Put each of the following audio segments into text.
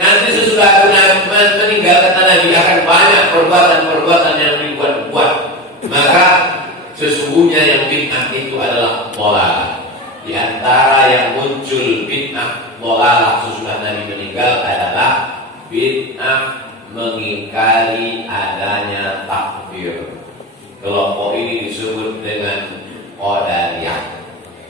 Nanti sesudah aku meninggal, kata Nabi, akan banyak perbuatan-perbuatan yang dibuat-buat. Maka sesungguhnya yang bid'ah itu adalah dhalalah. Di antara yang muncul bid'ah dhalalah sesudah Nabi meninggal adalah bid'ah mengingkari adanya takdir. Kelompok ini disebut dengan qadariyah.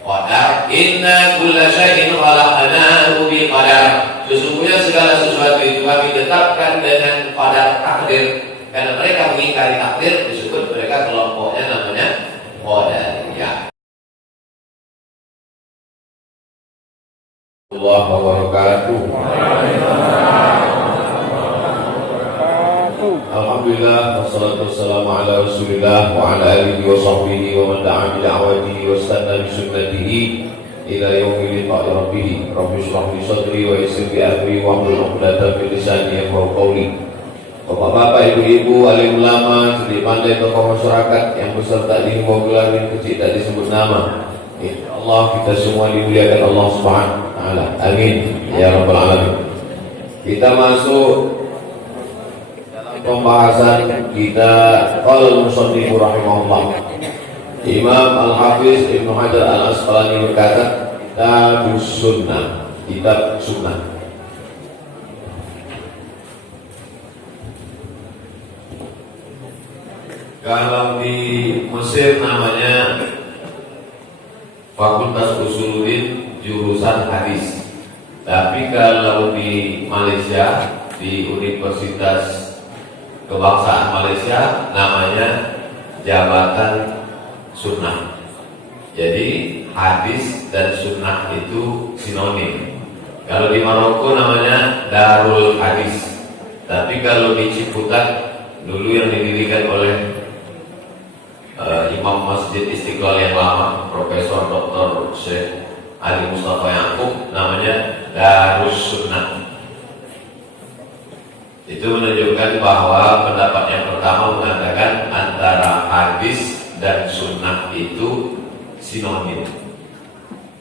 Qadar, inna kulla syai'in khalaqnahu bi qadar. Sesungguhnya segala sesuatu itu kami tetapkan dengan qadar, takdir. Karena mereka mengingkari takdir, disebut mereka kelompoknya namanya qadariyah. Allahu wabarakatuh. Alhamdulillah, wassalatu wassalamu ala Rasulillah wa ala alihi wa sahbihi wa man da'a bi da'watihi wa istanna bi sunnatihi ila yaumil liqa'i rabbih. Rabbi shrah li sadri wa yassir li amri wa hlul 'uqdatam min lisani yafqahu qawli. Bapak-bapak, ibu-ibu, alim ulama, cerdik pandai, tokoh masyarakat yang beserta di himbau gelar yang kecil tak disebut nama. Insyaallah kita semua dimuliakan Allah Subhanahu wa taala. Amin ya rabbal alamin. Kita masuk pembahasan kita qala al-musannif rahimahullah. Imam Al-Hafiz Ibnu Hajar Al-Asqalani berkata, kitab sunnah, kitab sunnah. Kalau di Mesir namanya Fakultas Usuluddin jurusan hadis. Tapi kalau di Malaysia, di Universitas Kebangsaan Malaysia, namanya Jabatan Sunnah. Jadi hadis dan sunnah itu sinonim. Kalau di Maroko namanya Darul Hadis. Tapi kalau di Ciputat, dulu yang didirikan oleh Imam Masjid Istiqlal yang lama, Profesor Dr. Syekh Ali Mustafa Yaqub, namanya Darus Sunnah. Itu menunjukkan bahwa pendapat yang pertama mengatakan antara hadis dan sunnah itu sinonim,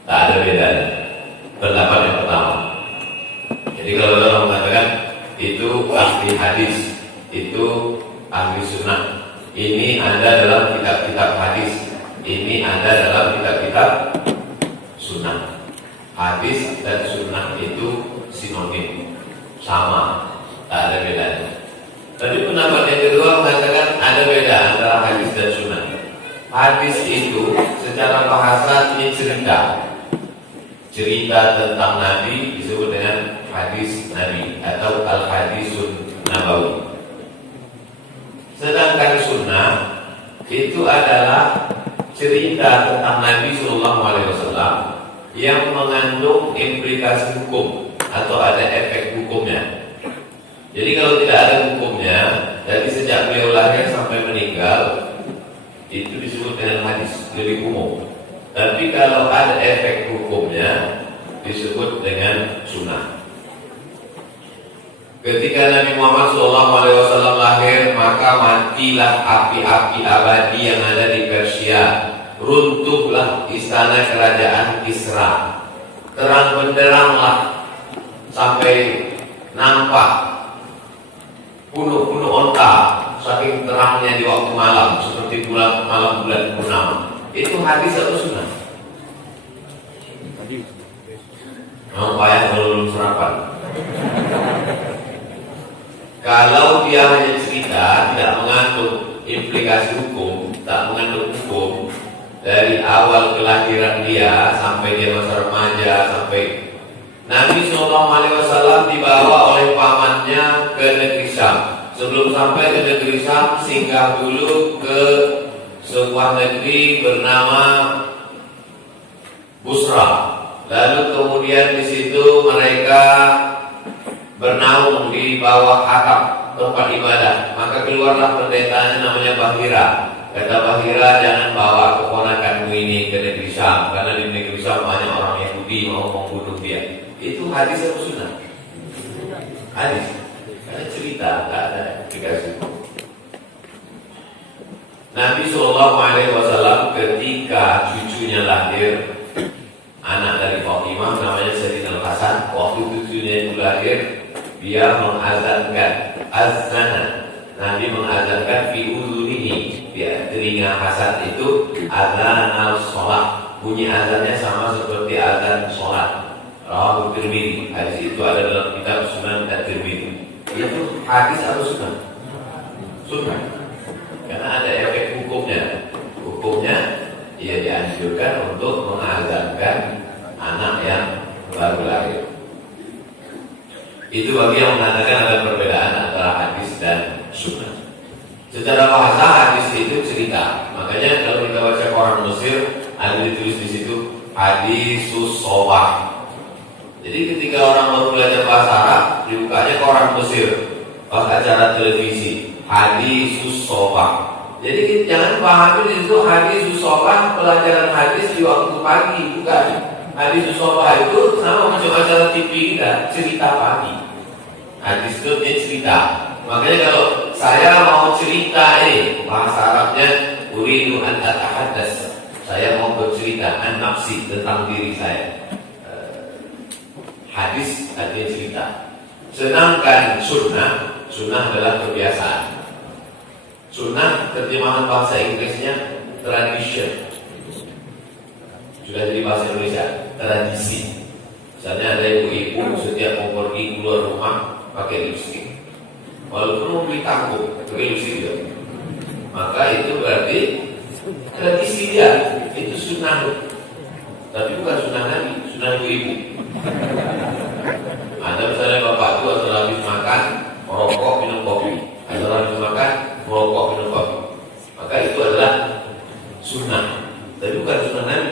tak ada bedanya. Pendapat yang pertama. Jadi kalau orang mengatakan itu ahli hadis, itu ahli sunnah, ini ada dalam kitab-kitab hadis, ini ada dalam kitab-kitab sunnah. Hadis dan sunnah itu sinonim, sama, tak ada bedanya. Tapi pendapat yang kedua mengatakan ada beda antara hadis dan sunnah. Hadis itu secara bahasa ini cerita tentang Nabi, disebut dengan hadis Nabi atau al-hadisun nabawi. Sedangkan sunnah itu adalah cerita tentang Nabi Sallallahu Alaihi Wasallam yang mengandung implikasi hukum atau ada efek hukumnya. Jadi kalau tidak ada hukumnya, dari sejak beliau lahir sampai meninggal, itu disebut dengan hadis, lebih umum. Tapi kalau ada efek hukumnya, disebut dengan sunnah. Ketika Nabi Muhammad SAW lahir, maka matilah api-api abadi yang ada di Persia. Runtuhlah istana kerajaan Kisra. Terang benderanglah sampai nampak punuh-punuh onta, saking terangnya di waktu malam, seperti malam bulan purnama. Itu hadis atau sunnah? Mau payah kalau belum sarapan. Kalau dia hanya cerita, tidak mengandung implikasi hukum, tak mengandung hukum, dari awal kelahiran dia sampai dia masa remaja, sampai Nabi SAW dibawa oleh pamannya ke negeri Syam. Sebelum sampai ke negeri Syam, singgah dulu ke sebuah negeri bernama Busra. Lalu kemudian di situ mereka bernaung di bawah atap tempat ibadah. Maka keluarlah pendetanya namanya Bahira. Kata Bahira, jangan bawa keponakanmu ini ke negeri Syam, karena di negeri Syam banyak orang Yahudi mau membunuh dia. Itu hadis atau sunnah? Hadis. Karena cerita, tak ada dikasih. Nabi SAW ketika cucunya lahir, anak dari Fatimah namanya Sayyidina Al-Hasan, waktu cucunya itu lahir, Dia mengazankan azana. Nabi mengazankan fi udhunihi, di telinga Hasan itu azan sholat. Bunyi azannya sama seperti azan sholat. Rawahu Tirmidzi. Hadis itu ada dalam kitab Sunan At-Tirmidzi. Itu hadis atau sunnah? Sunnah. Karena ada efek hukumnya. Hukumnya ia dianjurkan untuk mengazankan anak yang baru lahir. Itu bagi yang mengatakan ada perbedaan antara hadis dan sunnah. Secara bahasa hadis itu cerita. Makanya kalau kita baca koran Mesir ada ditulis di situ hadisus shawah. Jadi ketika orang baru belajar bahasa Arab dibukanya koran Mesir pas acara televisi hadisus shawah. Jadi jangan pahami di situ hadisus shawah pelajaran hadis di waktu pagi, bukan. Hadis shawah itu sama macam acara TV kita, cerita pagi. Hadis itu dia cerita. Makanya kalau saya mau cerita bahasa Arabnya uridu an atahaddas. Saya mau bercerita an nafsi tentang diri saya. Hadis artinya cerita. Sedangkan sunnah adalah kebiasaan. Sunnah terjemahan bahasa Inggrisnya tradition. Sudah jadi bahasa Indonesia, tradisi. Misalnya ada ibu-ibu setiap mau pergi keluar rumah pakai lipstick. Walaupun mau beli tanggung, pakai lipstick juga. Maka itu berarti tradisi dia, itu sunnah. Tapi bukan sunnah Nabi, sunnah ibu-ibu. Ada misalnya bapak itu setelah habis makan merokok minum kopi, setelah habis makan merokok minum kopi. Maka itu adalah sunnah. Tapi bukan sunnah Nabi.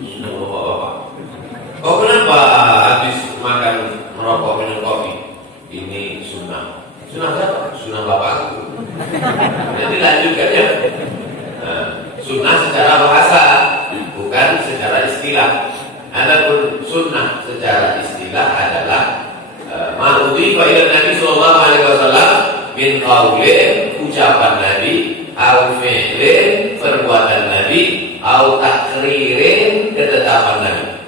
Sunnah bapak-bapak. Oh kenapa habis makan merokok minum kopi? Ini sunnah. Sunnah apa? Sunnah bapakku. Jadi lanjutkan ya. Nah, sunnah secara bahasa, bukan secara istilah. Adapun sunnah secara istilah adalah ma'udhifa ila Nabi sallallahu alaihi wasallam min qaulin, ucapan Nabi, au fi'lin, perbuatan Nabi, au takririn, ketetapan Nabi.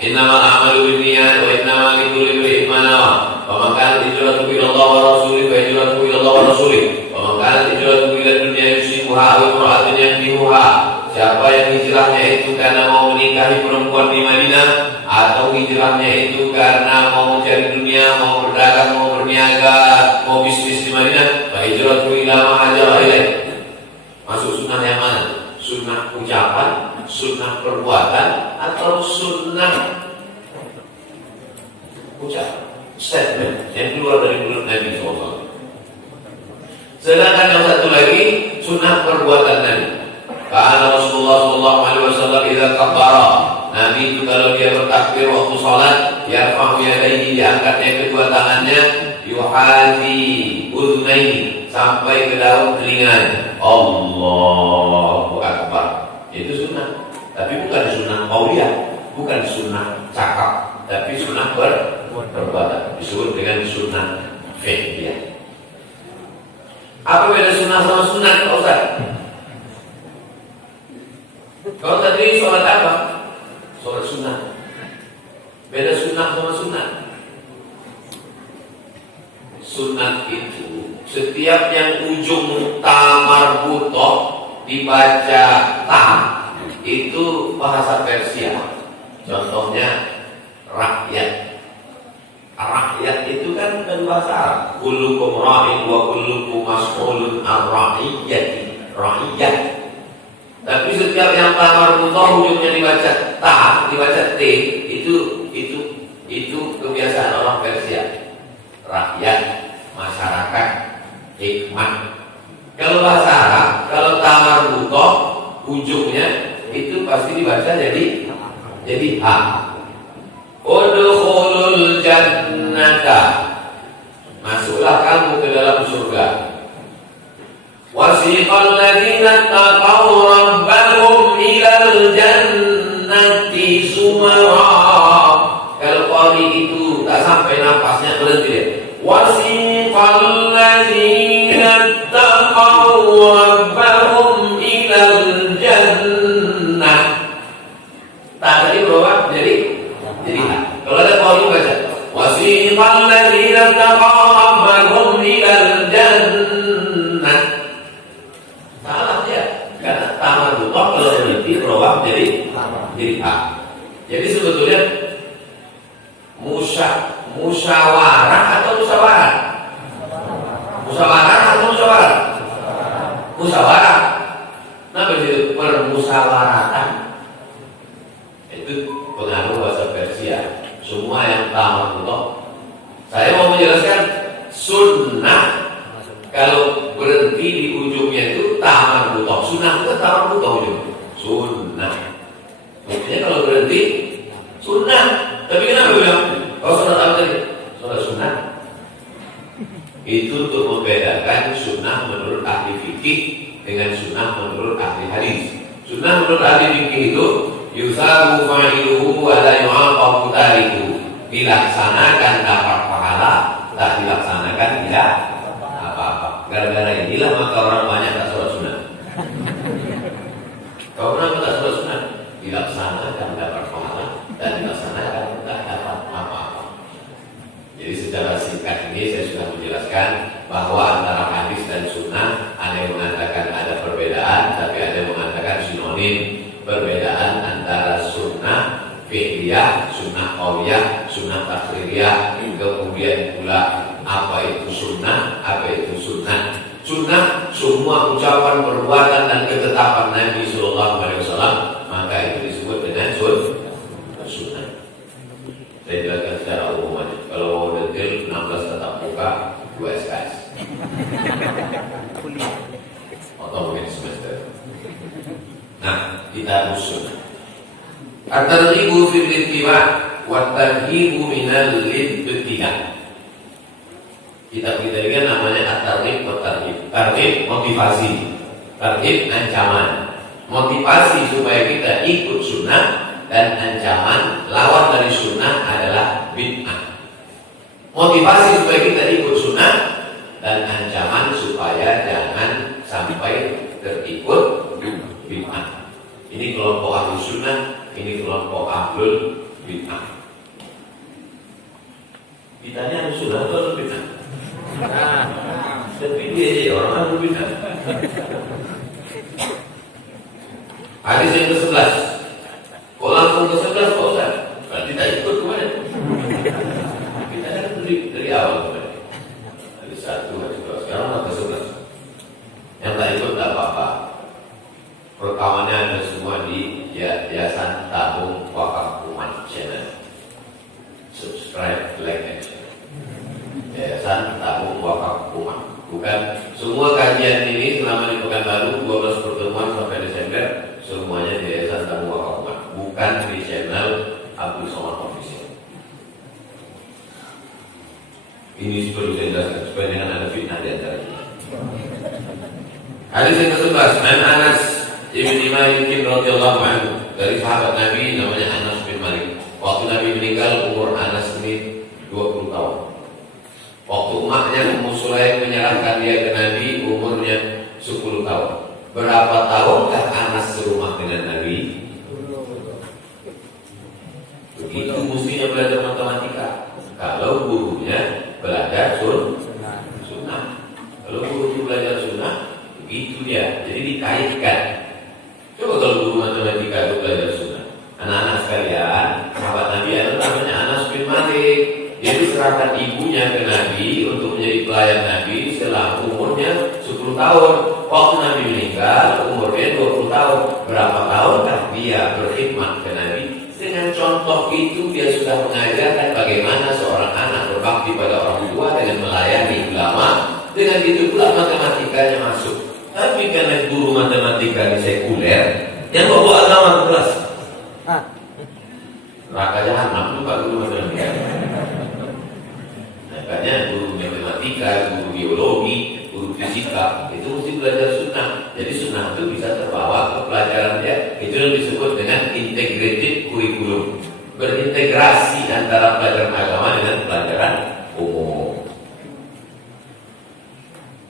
Innamal a'malu binniyat wa innamal likulli imrin ma nawa. Wa man kanat hijratuhu ila Allah wa rasulihi fa hijratuhu ila Allah wa rasulihi. Wa man kanat hijratuhu ila dunya yusibuha aw imra'atin yankihuha. Siapa yang hijrahnya itu karena mau menikahi perempuan di Madinah, atau hijrahnya itu karena mau mencari dunia, mau berdagang, mau berniaga, mau bisnis di Madinah, fa hijratuhu ila ma hajara ilaih. Masuk sunnah yang mana? Sunnah ucapan, sunnah perbuatan, atau sunnah ucapan, statement yang keluar dari mulut Nabi SAW. Sedangkan yang satu lagi sunnah perbuatan Nabi. Karena Rasulullah SAW idza kabbara, Nabi itu kalau dia bertakbir waktu sholat, yarfa'u yadayhi, diangkatnya kedua tangannya, yuhazi udhunaihi, sampai ke daun telinganya. Allahu Akbar. Itu sunnah. Tapi bukan sunnah qauliyah, bukan sunnah cakap, tapi sunnah perbuatan. Disebut dengan sunnah fi'liyah. Apa beda sunnah sama sunnah, Pak Ustaz? Kalau tadi sholat apa? Sholat sunnah. Beda sunnah sama sunnah. Sunnah itu setiap yang ujung ta marbutoh dibaca ta, itu bahasa Persia. Contohnya rakyat. Rakyat itu kan bahasa Arab. Kullukum ra'in wa kullukum mas'ulun an ra'iyyati. Rakyat. Tapi setiap yang ta marbutoh ujungnya dibaca ta, dibaca t, itu kebiasaan orang Persia. Rakyat, masyarakat, hikmah. Kalau bahasa Arab, kalau ta marbutoh ujungnya itu pasti dibaca jadi ha. Udkhulul jannata, masuklah kamu ke dalam surga. Wasiqal ladzina taqaw rabbahum ilal jannati sumara. Kalau qari itu tak sampai nafasnya berhenti dia. Wasiqal ladzina taqaw rabbahum ilal jannah. Tak tadi berubah jadi kalau ada qari baca wasiqal walladzina taqabbahum ilal jannah. Salah ya, karena tamarrud kalau berhenti berubah jadi A. Jadi sebetulnya musyawarah atau musyawarah? Musyawarah atau musyawarah? Musyawarah. Nah, begitu permusyawaratan itu pengaruh bahasa Persia. Semua yang tamarrud. Saya mau menjelaskan sunnah. Kalau berhenti di ujungnya itu tamarrud. Sunnah itu tamarrud ujung. Sunnah. Maksudnya kalau berhenti sunnah. Tapi kenapa bilang? Kalau sunnah apa tadi? Sunnah. Itu untuk membedakan sunnah menurut ahli fikih dengan sunnah menurut ahli hadis. Sunnah menurut ahli fikih itu yusabu fa'iluhu wa la yu'aqabu tariku. Dilaksanakan dapat pahala, tak dilaksanakan tidak apa-apa. Gara-gara inilah maka orang banyak tak sholat sunnah. Kau kenapa tak sholat sunnah? Dilaksanakan dapat pahala, dan dilaksanakan tak dapat apa-apa. Jadi secara singkat ini saya sudah menjelaskan bahwa antara hadis dan sunnah ada yang mengatakan ada perbedaan, tapi ada yang mengatakan sinonim. Perbedaan antara sunnah fi'liyah, sunnah qauliyah, sunnah takririah, kemudian pula apa itu sunnah, apa itu sunnah. Sunnah semua ucapan, perbuatan dan ketetapan Nabi Sallallahu Alaihi Wasallam, maka itu disebut dengan sunnah. Saya jelaskan secara umum aja. Kalau mau detail 16 tatap muka 2 SKS atau mungkin semester. Nah, kita sunnah. At-targhibu fil ittiba' wa at-tarhibu minal ibtida'. Kitab kita ini namanya at-targhib wa at-tarhib. Targhib motivasi, tarhib ancaman. Motivasi supaya kita ikut sunnah, dan ancaman lawan dari sunnah adalah bid'ah. Motivasi supaya kita ikut sunnah, dan ancaman supaya jangan sampai terikut bid'ah. Ini kelompok ahli sunnah, ini kelompok ahlul bid'ah. Ditanya ahli sunnah atau ahlul bid'ah? Tapi dia aja orang ahlul bid'ah. Hadis yang ke-11. Kalau langsung ke-11 Pak Ustaz, berarti tak ikut kemana? Kita kan dari awal kemana? Hadis 1, hadis 2, sekarang lah ke-11. Yang tak ikut tak apa-apa. Rekamannya ada semua di Yayasan Tabung Wakaf Umat Channel. Subscribe, like, and share. Yayasan Tabung Wakaf Umat. Bukan semua kajian ini selama di Pekanbaru 12 pertemuan sampai Desember semuanya di Yayasan Tabung Wakaf Umat, bukan di channel Abdul Somad Official. Ini perlu saya jelaskan supaya jangan ada fitnah di antara kita. Hadis yang ke-11, An Anas Ibn Malik radhiyallahu anhu, dari sahabat Nabi namanya Anas bin Malik. Waktu Nabi meninggal umur Anas ini 20 tahun. Waktu emaknya Ummu Sulaim menyerahkan dia ke Nabi umurnya 10 tahun. Berapa tahunkah Anas serumah dengan Nabi? Begitu mestinya belajar matematika. Kalau gurunya belajar sunnah. Kalau guru belajar sunnah, begitu dia. Jadi dikaitkan. Coba kalau guru matematika itu belajar sunnah. Anak-anak sekalian, sahabat Nabi ada namanya Anas bin Malik. Dia diserahkan ibunya ke Nabi untuk menjadi pelayan Nabi setelah umurnya 10 tahun. Waktu Nabi meninggal, umurnya 20 tahun. Berapa tahunkah dia berkhidmat ke Nabi? Dengan contoh itu dia sudah mengajarkan bagaimana seorang anak berbakti pada orang tua dengan melayani ulama. Dengan itu pula matematikanya masuk. Tapi karena guru matematika di sekuler, yang bawa agama ke kelas, neraka jahanam itu Pak guru matematika. Makanya guru matematika, guru biologi, guru fisika itu mesti belajar sunnah. Jadi sunnah itu bisa terbawa ke pelajaran dia. Itu yang disebut dengan integrated curriculum. Berintegrasi antara pelajaran agama dengan pelajaran umum.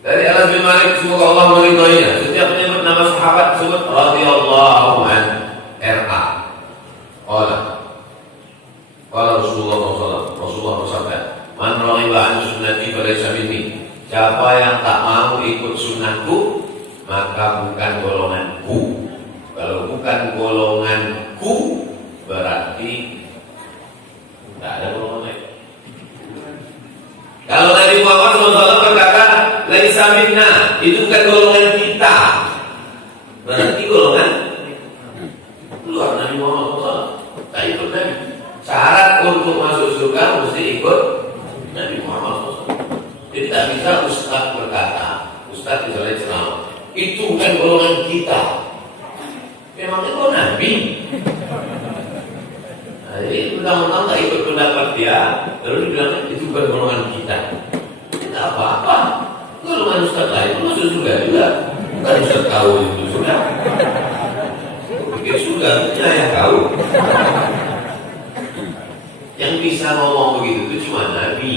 Dari Anas bin Malik, semoga Allah meridhoinya, setiap menyebut nama sahabat disebut radhiyallahu anhu, RA. Qala Rasulullah SAW, Rasulullah bersabda, man raghiba an sunnati falaysa minni. Siapa yang tak mau ikut sunnahku, maka bukan golonganku. Kalau bukan golonganku, berarti tidak ada golongan lain. Kalau Nabi Muhammad SAW berkata laisa minna, itu bukan golongan kita, berarti golongan luar Nabi Muhammad SAW. Tak ikut Nabi. Syarat untuk masuk surga mesti ikut Nabi Muhammad SAW. Jadi tak bisa ustaz berkata, ustaz misalnya ceramah, itu bukan golongan kita. Memang itu Nabi. Nah, jadi undang-undang tak ikut pendapat dia, lalu dibilang itu bukan golongan kita. Tidak apa-apa. Golongan ustaz lain itu masuk surga juga. Bukan ustaz tahu itu sudah. Pikir surga punya yang tahu. Yang bisa ngomong begitu itu cuma Nabi.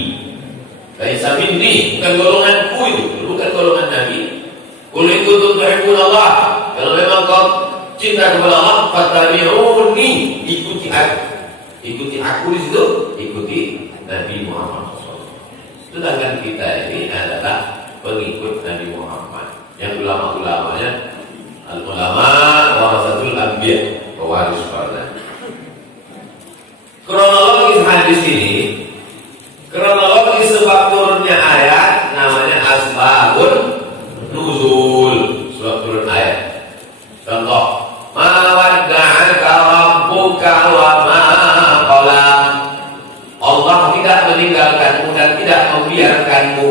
Laisa minni, bukan golonganku itu, bukan golongan Nabi. Qul in kuntum tuhibbunallah, kalau memang kau cinta kepada Allah, fattabi'uni, ikuti aku. Ikuti aku di situ, ikuti Nabi Muhammad SAW. Sedangkan kita ini adalah pengikut Nabi Muhammad. Yang ulama-ulamanya al-ulama warasatul anbiya, pewaris para. Kronologis hadis ini, kronologis sebab turunnya ayat namanya asbabun nuzul, sebab turun ayat. Contoh, ma wadda'aka rabbuka wa ma qala. Allah tidak meninggalkanmu dan tidak membiarkanmu.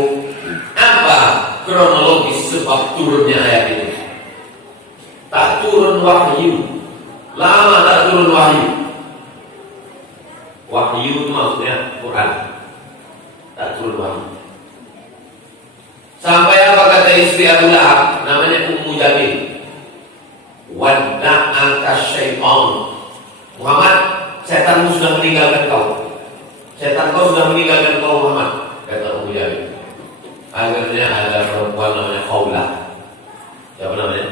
Apa kronologis sebab turunnya ayat ini? Tak turun wahyu. Lama tak turun wahyu. Wahyu itu maksudnya Quran. Tak turun wahyu. Sampai apa kata istri Abu Lahab, namanya Ummu Jamil. Wadda'aka syaitan. Muhammad, setanmu sudah meninggalkan kau. Setan kau sudah meninggalkan kau Muhammad, kata Ummu Jamil. Akhirnya ada perempuan namanya Khawlah. Siapa namanya?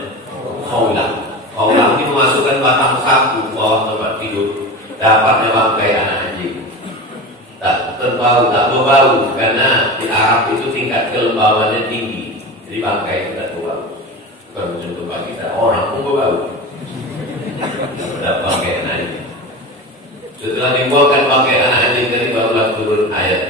Khawlah. Khawlah ini memasukkan batang sapu ke bawah tempat tidur. Dapatnya bangkai anak anjing. Tak terbau, tak berbau, karena di Arab itu tingkat kelembabannya tinggi. Jadi bangkai itu tak berbau. Bukan macam tempat kita, orang pun berbau. Dapat bangkai anak anjing. Setelah dibuangkan bangkai anak anjing tadi, barulah turun ayat.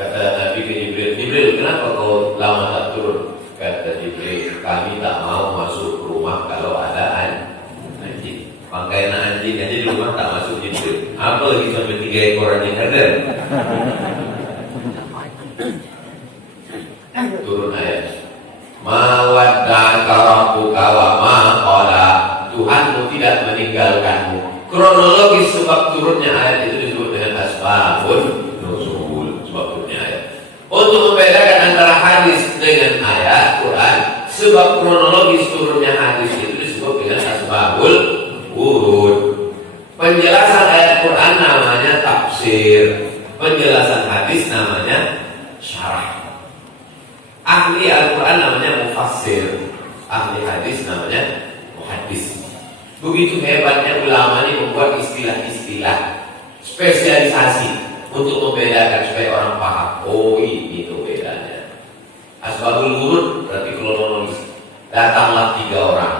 Kata Nabi ke Jibril, Jibril, kenapa kau lama tak turun? Kata Jibril, kami tak mau masuk rumah kalau ada anjing. Bangkai anak anjing aja di rumah tak masuk Jibril. Apa lagi sampai 3 ekor anjing ada? Turun ayat. Ma wadda'aka rabbuka wa ma qala. Tuhanmu tidak meninggalkanmu. Kronologis sebab turunnya ayat itu disebut dengan asbabun nuzul, sebab turunnya ayat. Untuk membedakan antara hadis dengan ayat Quran, sebab kronologis turunnya hadis itu disebut dengan asbabul wurud. Penjelasan ayat Quran namanya tafsir, penjelasan hadis namanya syarah. Ahli Al-Quran namanya mufassir, ahli hadis namanya muhaddis. Begitu hebatnya ulama ini membuat istilah-istilah spesialisasi untuk membedakan supaya orang paham. Oh, ini tuh bedanya. Asbabul wurud berarti kronologis. Datanglah 3 orang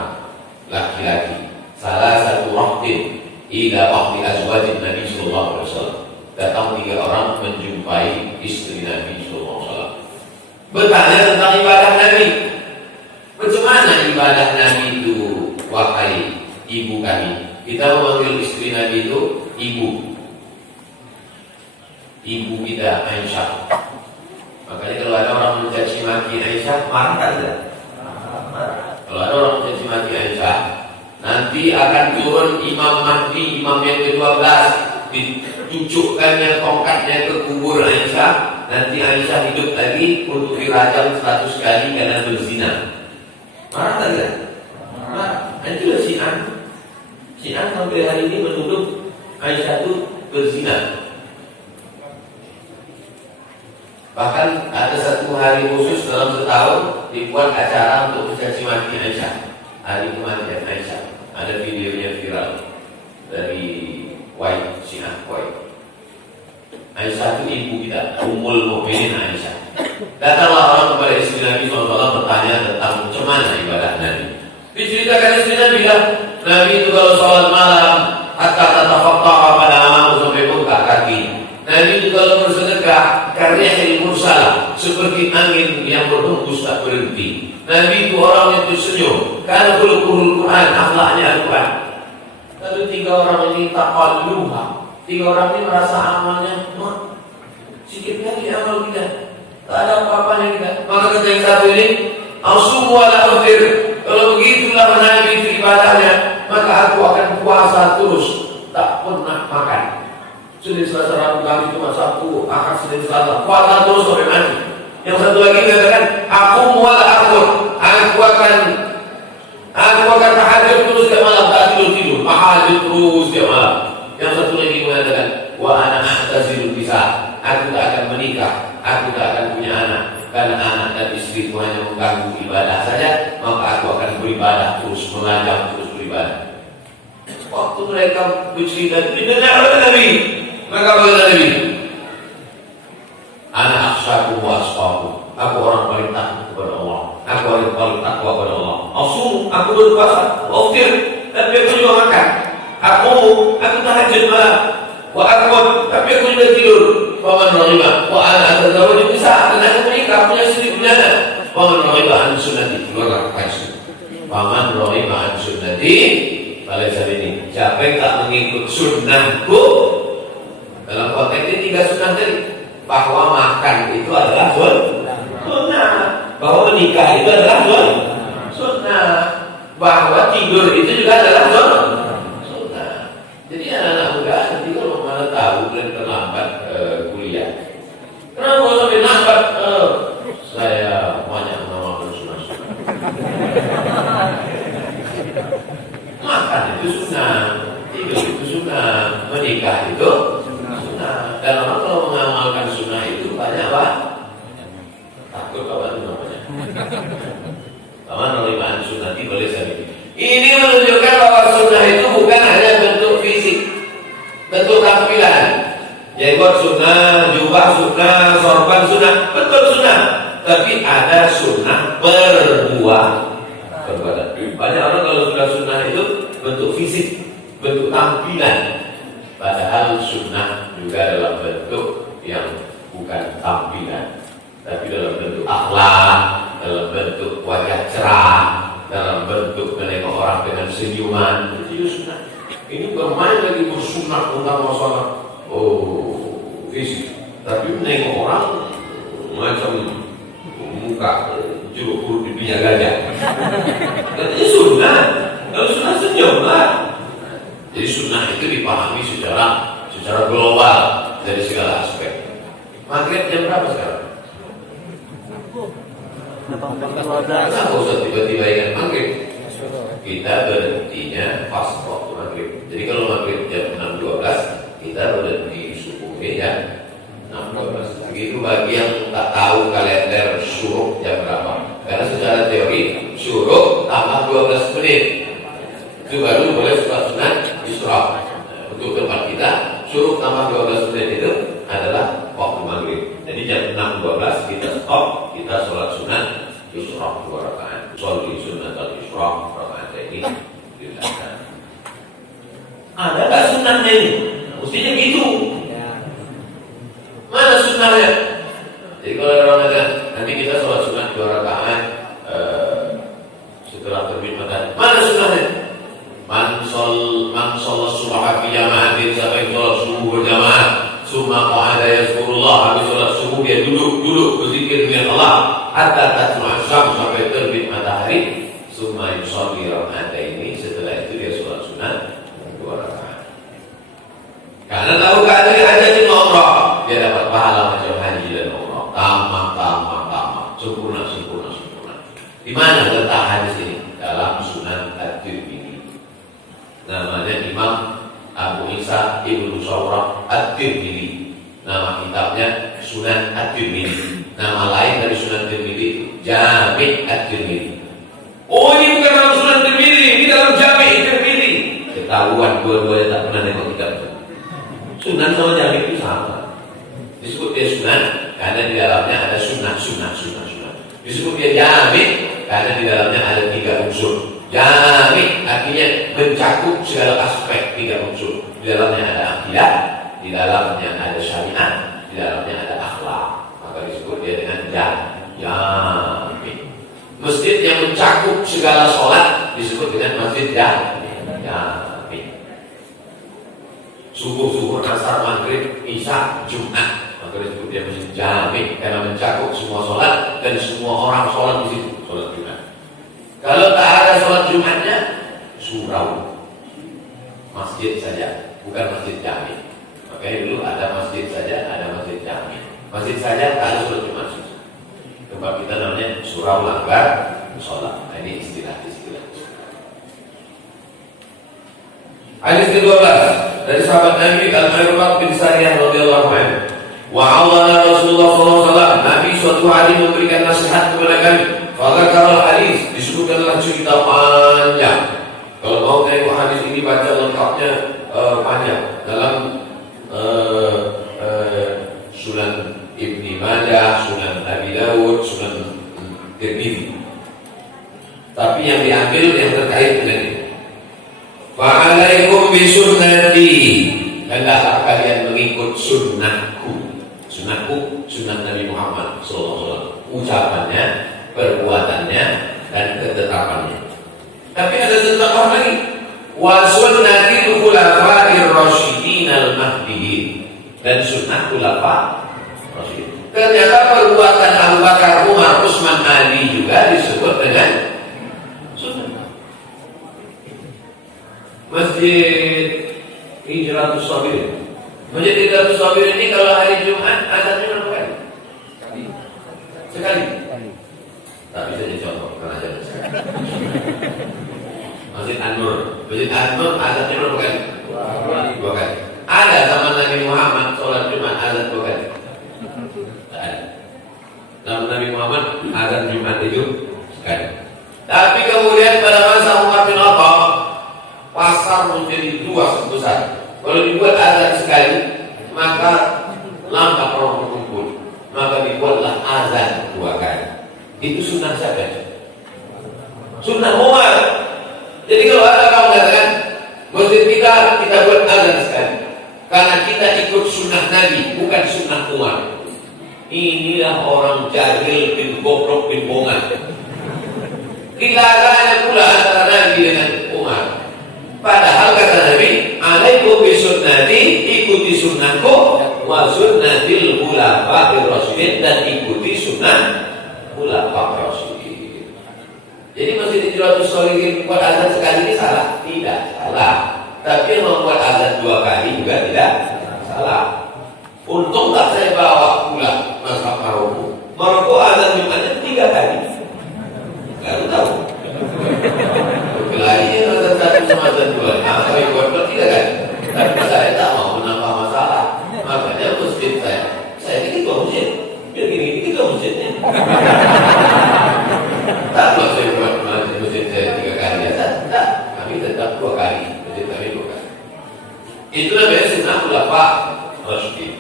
laki-laki, salah satu rahtin ila waqti azwajin Nabi sallallahu alaihi wasallam. Datang 3 orang menjumpai istri Nabi sallallahu alaihi wasallam. Bertanya tentang ibadah Nabi. Bagaimana ibadah Nabi itu, wahai ibu kami? Kita memanggil istri Nabi itu ibu. Ibu kita Aisyah. Makanya kalau ada orang mencaci maki Aisyah, marah tak ada? Kalau ada orang mencaci maki Aisyah, nanti akan turun Imam Mahdi, imam yang ke-12, ditunjukkannya tongkatnya ke kubur Aisyah. Nanti Aisyah hidup lagi untuk dirajam 100 kali karena berzina. Marah tak ada? Marah. Itu Syiah. Syiah sampai hari ini menuduh Aisyah itu berzina. Bahkan ada 1 hari khusus dalam setahun dibuat acara untuk mencaci maki Aisyah. Hari kematian Aisyah. Ada videonya viral dari White, Syiah White. Aisyah itu ibu kita, Ummul Mukminin Aisyah. Datanglah orang kepada istri Nabi SAW bertanya tentang macam mana ibadah Nabi. Diceritakan istri Nabi bilang, Nabi itu kalau sholat malam hatta tatafattaha pada amamu sampai bengkak kaki. Nabi itu kalau bersedekah karena yang mursalah seperti angin yang berhembus tak berhenti. Nabi itu orang yang tersenyum karena khuluqul Quran, akhlaknya Al-Quran. Lalu tiga orang ini taqalluha. Tiga orang ini merasa amalnya sedikit kali amal kita, tak ada apa-apanya kita. Maka kata yang satu ini, asumu wala uftir. Kalau begitulah Nabi itu ibadahnya, maka aku akan puasa terus, tak pernah makan. Senin Selasa Rabu Kamis cuma Sabtu, Ahad Senin Selasa, puasa terus sampai mati. Yang satu lagi mengatakan, aku wala akur. Aku akan tahajud terus setiap malam, tak tidur, tahajud terus setiap malam. Yang satu lagi mengatakan, wa ana a'tazilul nisa. Aku tak akan menikah, aku tak akan punya anak, karena anak dan istri itu hanya mengganggu ibadah saja, maka aku akan beribadah terus, mengajar terus beribadah. Waktu mereka bercerita, didengar oleh Nabi, maka kata Nabi, anak aksyaku wa asfaku. Aku orang paling takut kepada Allah. Aku orang paling takwa kepada Allah. Aku berpuasa, uftir, tapi aku juga makan. Aku tahajud malam. Wa akut, tapi aku juga tidur. Paman raghiba wa ana atazawwaju nisa, dan aku menikah, punya istri, punya anak. Paman raghiba an sunnati, keluar hadis. Paman raghiba an sunnati, falaysa minni. Siapa yang tak mengikut sunnahku, dalam konteks ini tiga sunnah tadi, bahwa makan itu adalah sunnah, bahwa menikah itu adalah sunnah, bahwa tidur itu juga adalah sunnah. Jadi anak-anak muda nanti kalau mana tahu dan terlambat kuliah, kenapa sampai lambat? Saya banyak mengamalkan sunnah. Makan itu sunnah, tidur itu sunnah, menikah itu sunnah. Dan orang kalau mengamalkan sunnah itu banyak apa? Takut kawan namanya. Kawan melihat sunnah itu boleh saja. Ini menunjukkan bahwa sunnah itu bukan hanya bentuk fisik, bentuk tampilan. Jenggot sunnah, jubah sunnah, sorban sunnah, betul sunnah. Tapi ada sunnah perbuatan. Banyak orang kalau sudah sunnah itu bentuk fisik, bentuk tampilan. Padahal sunnah juga dalam bentuk yang bukan tampilan, tapi dalam bentuk akhlak, dalam bentuk wajah cerah, dalam bentuk menengok orang dengan senyuman. Itu sunnah. Ini bermain lagi bersunnah tentang masalah fisik, tapi menengok orang macam muka jeruk purut di minyak gajah. Katanya sunnah. Kalau sunnah senyum lah. Jadi sunnah itu dipahami secara global dari segala aspek. Maghrib jam berapa sekarang? 18.12. Kenapa usah tiba-tiba ingat maghrib? Kita berhentinya pas waktu maghrib. Jadi kalau maghrib jam 6.12, kita berhenti subuhnya jam 6.12. Begitu bagi yang tak tahu kalender syuruk jam berapa. Karena secara teori syuruk tambah 12 menit itu baru boleh sholat sunat isyraq. Untuk tempat kita syuruk tambah 12 menit itu adalah waktu maghrib. Jadi jam 6.12 kita stop, kita sholat sunat isyraq 2 rakaat. Sholat sunat al-isyraq rakaat ini dilakukan. Ada nggak sunatnya ini? Mestinya gitu. Mana sunnahnya? Jadi kalau orang kata nanti kita sholat sunat 2 rakaat setelah terbit matahari, mana sunnahnya? Man sholat subha fi jama'atin, siapa yang sholat subuh berjamaah, summa qa'ada yazkurullah, habis sholat subuh dia duduk berzikir dengan Allah, hatta tatlu'a syams, sampai terbit matahari, summa yusalli raka'ataini, setelah itu dia sholat sunat 2 rakaat. Karena tahu keadaan haji dan umrah, dia dapat pahala macam haji dan umrah, tamat, sempurna. Di mana letak hadis ini? Dalam Sunan At-Tirmidzi. Namanya Imam Abu Isa Ibnu Sawrah At-Tirmidzi. Nama kitabnya Sunan At-Tirmidzi. Nama lain dari Sunan Tirmidzi itu Jami' At-Tirmidzi. Oh, ini bukan dalam Sunan Tirmidzi, ini dalam Jami' Tirmidzi. Ketahuan dua-duanya tak pernah nengok kitab. Sunan sama Jami' itu sama. Disebut dia sunat karena di dalamnya ada sunnah. Disebut dia jami karena di dalamnya ada 3 unsur. Jami artinya mencakup segala aspek 3 unsur. Di dalamnya ada akidah, di dalamnya ada syariat, di dalamnya ada akhlak. Maka disebut dia dengan jami. Masjid yang mencakup segala sholat disebut dengan masjid jami. Subuh, zuhur, asar, maghrib, isya, Jumat, maka disebut dia masjid jami karena mencakup semua sholat dan semua orang sholat di situ, sholat Jumat. Kalau tak ada sholat Jumatnya, surau, masjid saja, bukan masjid jami. Makanya dulu ada masjid saja, ada masjid jami. Masjid saja tak ada sholat Jumat. Tempat kita namanya surau langgar sholat. Nah, ini istilah. Hadis ke-12 dari sahabat Nabi Al-Mirbad bin Sariyah radhiyallahu anhu. Wa'adhana Rasulullah SAW. Nabi suatu hari memberikan nasihat kepada kami. Fadzakara hadis, disebutkanlah cerita panjang. Kalau mau tengok hadis ini baca lengkapnya panjang dalam Sunan Ibni Majah, Sunan Abi Dawud, Sunan Tirmidzi. Tapi yang diambil yang terkait dengan ini. Fa'alaikum bisunnati, hendaklah kalian mengikut sunnahku. Sunnahku, sunnah Nabi Muhammad SAW. Ucapannya, perbuatannya, dan ketetapannya. Tapi ada tambahan lagi. Wa sunnatil khulafa'ir rasyidin al-mahdiyyin, dan sunnah khulafa rasyidin. Ternyata perbuatan Abu Bakar, Umar, Utsman, Ali juga disebut dengan sunnah. Masjid Hijratus Sabirin. Masjid Hijratus Sabirin ini kalau hari Jumat azannya berapa kali? Sekali. Tak bisa jadi contoh karena aja sekali. Masjid An-Nur. Masjid An-Nur azannya berapa kali? 2 kali. Ada zaman Nabi Muhammad sholat Jumat azan 2 kali? Tak ada. Zaman Nabi Muhammad azan Jumat itu sekali. Tapi kemudian pada masa Umar bin Khattab, pasar menjadi luas besar. Kalau dibuat azan sekali, maka lambat orang berkumpul. Maka dibuatlah azan 2 kali. Itu sunnah siapa? Sunnah Umar. Jadi kalau ada orang mengatakan masjid kita buat azan sekali, karena kita ikut sunnah Nabi, bukan sunnah Umar. Inilah orang jahil bin goblok bin bongan. Dilarangnya pula antara Nabi dengan Umar. Padahal kata Nabi, alaikum bisunnati, ikuti sunnahku, wa sunnatil khulafa'ir rasyidin, dan ikuti sunnah khulafa'ir rasyidin. Jadi Masjid Hijratus Sabirin buat azan sekali ini salah? Tidak salah. Tapi membuat azan 2 kali juga tidak salah. Untung tak saya bawa pula mazhab Maroko. Maroko azan Jumatnya 3 kali. Baru tahu. Kelahiran azan 1 sama azan 2. Nah, kami buat 3 kali. Tapi saya tak mau menambah masalah. Makanya masjid saya ini ketua masjid. Biar gini ketua masjidnya. Tak mau saya buat masjid saya 3 kali ya. Tak. Kami tetap 2 kali. Masjid kami 2 kali. Itu namanya sunnah khulafa' rasyidin.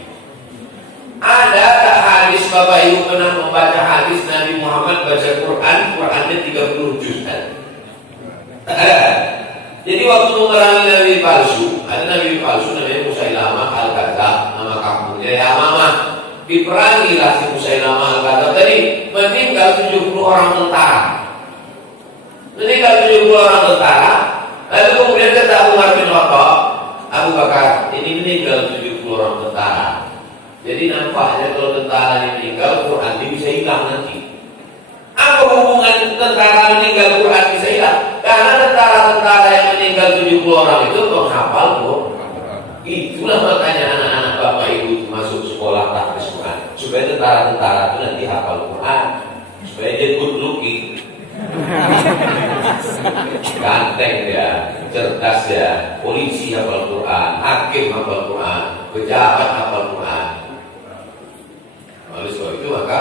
Ada tak hadis Bapak Ibu pernah membaca hadis Nabi Muhammad baca Qurannya 30 juz? Tak ada. Jadi waktu memerangi Nabi palsu, ada Nabi palsu namanya Musailamah Al-Kadzdzab, nama kampungnya Yamamah. Diperangilah si Musailamah Al-Kadzdzab tadi, meninggal 70 orang tentara. Meninggal 70 orang tentara. Lalu kemudian kata Umar bin Khattab, Abu Bakar, ini meninggal 70 orang tentara. Jadi nampaknya kalau tentara ini meninggal, Quran ini bisa hilang nanti. Apa hubungan tentara meninggal Quran bisa hilang? Karena tentara-tentara yang meninggal 70 orang itu menghafal Quran. Itulah makanya anak-anak Bapak Ibu masuk sekolah tahfiz Quran, supaya tentara-tentara itu nanti hafal Quran, supaya dia good looking, ganteng ya, cerdas ya, polisi hafal Quran, hakim hafal Quran, pejabat hafal Quran. Oleh sebab itu maka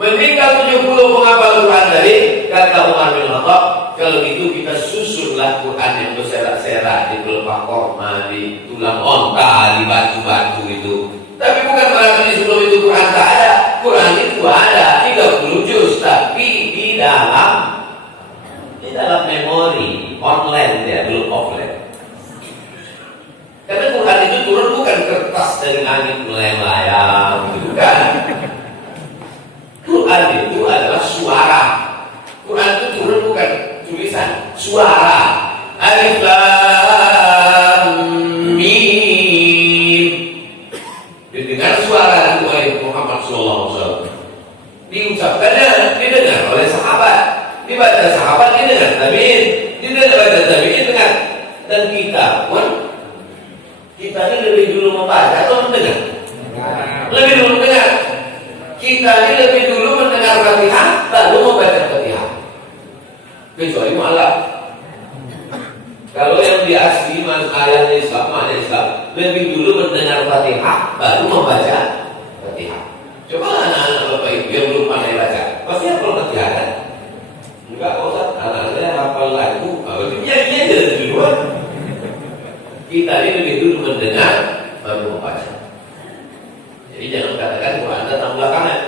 meninggal 70 penghafal Quran dari kata Umar bin Khattab, kalau itu kita susunlah Quran yang berserak-serak di pelepah korma, di tulang onta, di batu-batu itu. Tapi ada 30 juz, tapi di dalam memori online ya, belum offline. Karena Quran itu turun bukan kertas dari langit melayang, bukan. Quran itu adalah suara. Quran itu turun bukan tulisan, suara. Alif Lam Mim. Didengar suara itu oleh Muhammad SAW. Diucapkannya didengar oleh sahabat. Dibaca sahabat didengar tabi'in. Dibaca tabi'in dengar. Dan kita pun, kita ini lebih dulu membaca atau mendengar? Lebih dulu mendengar. Kita ini lebih dulu mendengar Fatihah lalu membaca Fatihah. Kecuali mu'alaf. Kalau yang di asli ayat Islam, ada Islam, lebih dulu mendengar Fatihah baru membaca Fatihah. Coba anak-anak Bapak Ibu yang belum pandai baca, pasti hafal Fatihah kan? Enggak, Ustaz, anak-anaknya hafal lagu, kalau dia jadi duluan. Kita ini lebih dulu mendengar baru membaca. Jadi jangan katakan Quran datang belakangan.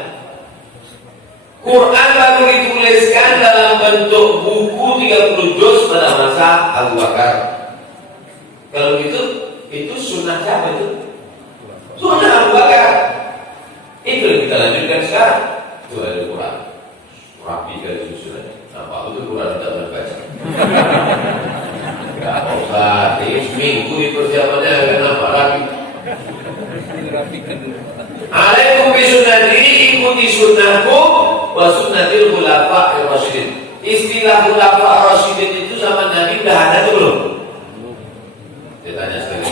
Quran baru dituliskan dalam bentuk buku 30 juz pada masa Abu Bakar. Kalau gitu, itu sunnah siapa itu? Sunnah Abu Bakar. Itu yang kita lanjutkan sekarang. Itu ada Quran. Rapi dari susunannya. Nampak itu Quran tidak berbaca. Gak usah, ini seminggu di persiapannya akan nampak rapi. Alaikum bisunnati, ikuti sunnahku wa sunnatil khulafa'ir rasyidin. Istilah khulafa'ir rasyidin itu sama Nabi udah ada atau belum? Saya tanya sekali.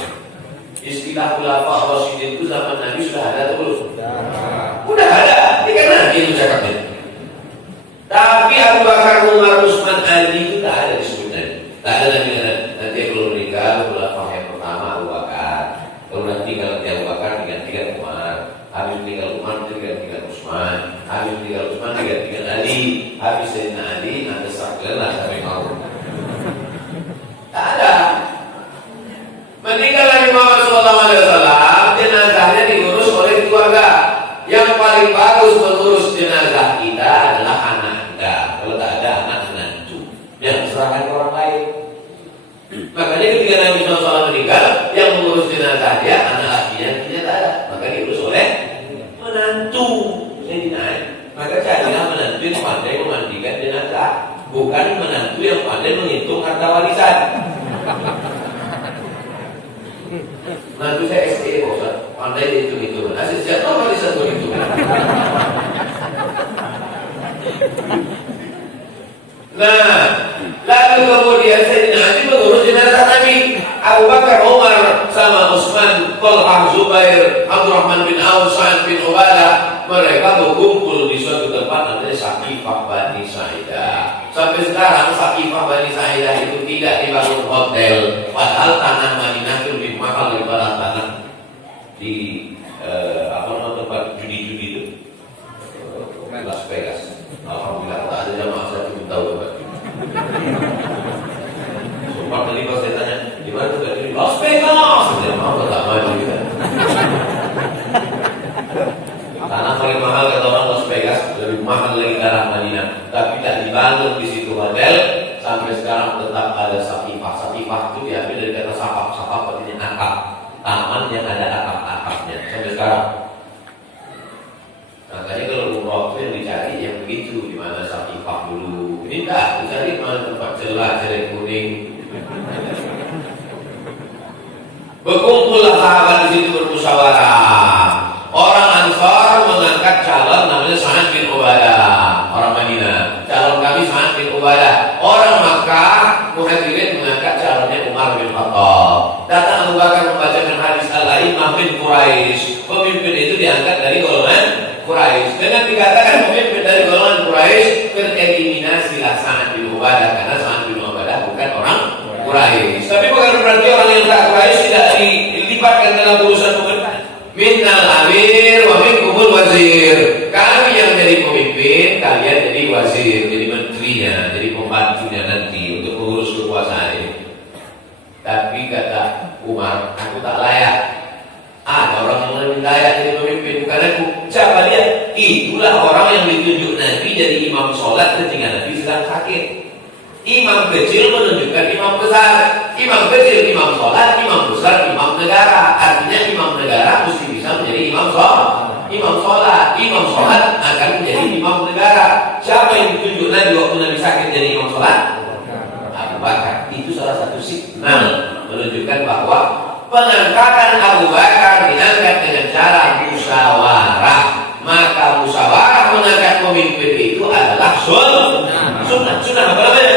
Istilah khulafa'ir rasyidin itu sama Nabi sudah ada atau belum? Udah ada. Ini kan Nabi yang cakapnya. Tapi Abu Bakar, Umar, Utsman, Ali itu tak ada disebutnya. Tak ada Nabi. Nanti kalau menikah khulafa'ir yang pertama Abu Bakar. Kalau nanti Abu Bakar tinggal Umar. Habis tinggal Umar tinggal Utsman. Habis tinggal Utsman tinggal Ali. Habis Sayyidina Ali nanti saklelah sampai mau. Tak ada. Meninggal Nabi Muhammad SAW, jenazahnya diurus oleh keluarga. Yang paling bagus mengurus jenazah kita adalah anak kita. Kalau tak ada anak menantu, yang serahkan ke orang lain. Makanya ketika Nabi SAW meninggal, yang mengurus jenazah dia anak lakinya tidak ada, maka diurus oleh menantu. Maka carilah menantu yang pandai memandikan jenazah, bukan menantu yang pandai menghitung harta warisan. Menantu saya SE, Ustaz, pandai dihitung-hitungan. Asyik siapa warisan hitungan. Nah, lalu kemudian Sayyidina Ali mengurus jenazah Nabi. Abu Bakar, Umar, sama Utsman, Thalhah, Zubair, Abdurrahman bin Auf, Sa'ad bin Ubadah, mereka berkumpul di suatu tempat namanya Saqifah Bani Sa'idah. Sampai sekarang Saqifah Bani Sa'idah itu tidak dibangun hotel, padahal tanah Madinah itu lebih mahal daripada tanah di tempat judi-judi itu, Las Vegas. Alhamdulillah tak ada jamaah saya pun tahu tempat. Sumpah tadi pas saya tanya, di mana tuh tadi? Las Vegas. Saya mau tak maju kita. Tanah paling mahal kata orang Las Vegas, lebih mahal lagi tanah Madinah. Tapi tak dibangun di situ hotel. Sampai sekarang tetap ada Saqifah. Saqifah itu diambil dari kata saqaf. Saqaf artinya atap. Taman yang ada atap-atapnya. Sampai sekarang. Makanya kalau umroh itu yang dicari yang begitu, di mana Saqifah dulu. Ini enggak, dicari mana tempat celah, celah kuning. Berkumpullah sahabat di situ bermusyawarah. Orang Ansar mengangkat calon namanya Sa'ad bin Ubadah, orang Madinah. Calon kami Sa'ad bin Ubadah. Orang Makkah, Muhajirin mengangkat calonnya Umar bin Khattab. Datang Abu Bakar membacakan hadis Al-A'immah bin Quraisy. Pemimpin itu diangkat dari golongan Quraisy. Dengan dikatakan pemimpin dari golongan Quraisy, tereliminasilah Sa'ad bin Ubadah karena Sa'ad bin Ubadah bukan orang Quraisy. Tapi bukan berarti orang yang tak Quraisy tidak dilibatkan dalam urusan pemerintahan. Minnal amir wa minkumul wazir. Kami yang jadi pemimpin, kalian jadi wazir, jadi menterinya, jadi pembantunya nanti untuk mengurus kekuasaan ini. Tapi kata Umar, aku tak layak. Ada orang yang lebih layak jadi pemimpin pemimpin bukan aku. Siapa dia? Itulah orang yang ditunjuk Nabi jadi imam sholat ketika Nabi sedang sakit. Imam kecil menunjukkan imam besar. Imam kecil imam sholat, imam besar imam negara. Artinya imam negara mesti bisa menjadi imam sholat. Imam sholat akan menjadi imam negara. Siapa yang ditunjuk Nabi waktu Nabi sakit jadi imam sholat? Abu Bakar. Itu salah satu signal menunjukkan bahwa pengangkatan Abu Bakar diangkat dengan cara musyawarah. Maka musyawarah mengangkat pemimpin itu adalah sunnah apa namanya?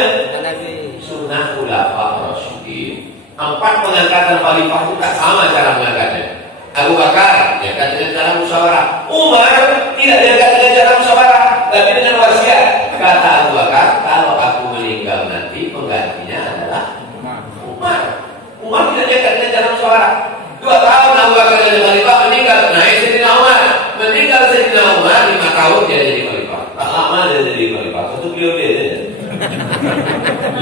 Sunnah khulafaur rasyidin. 4 pengangkatan khalifah itu tak sama cara mengangkatnya. Abu Bakar diangkat dengan cara musyawarah. Umar tidak diangkat dengan cara musyawarah, tapi dengan wasiat. Kata Abu Bakar, kalau aku meninggal nanti penggantinya adalah Umar. Umar tidak diangkat dengan cara musyawarah. 2 tahun Abu Bakar jadi khalifah, meninggal naik Sayyidina Umar. Meninggal Sayyidina Umar 5 tahun dia jadi khalifah. Tak lama dia jadi khalifah. 1 periode aja.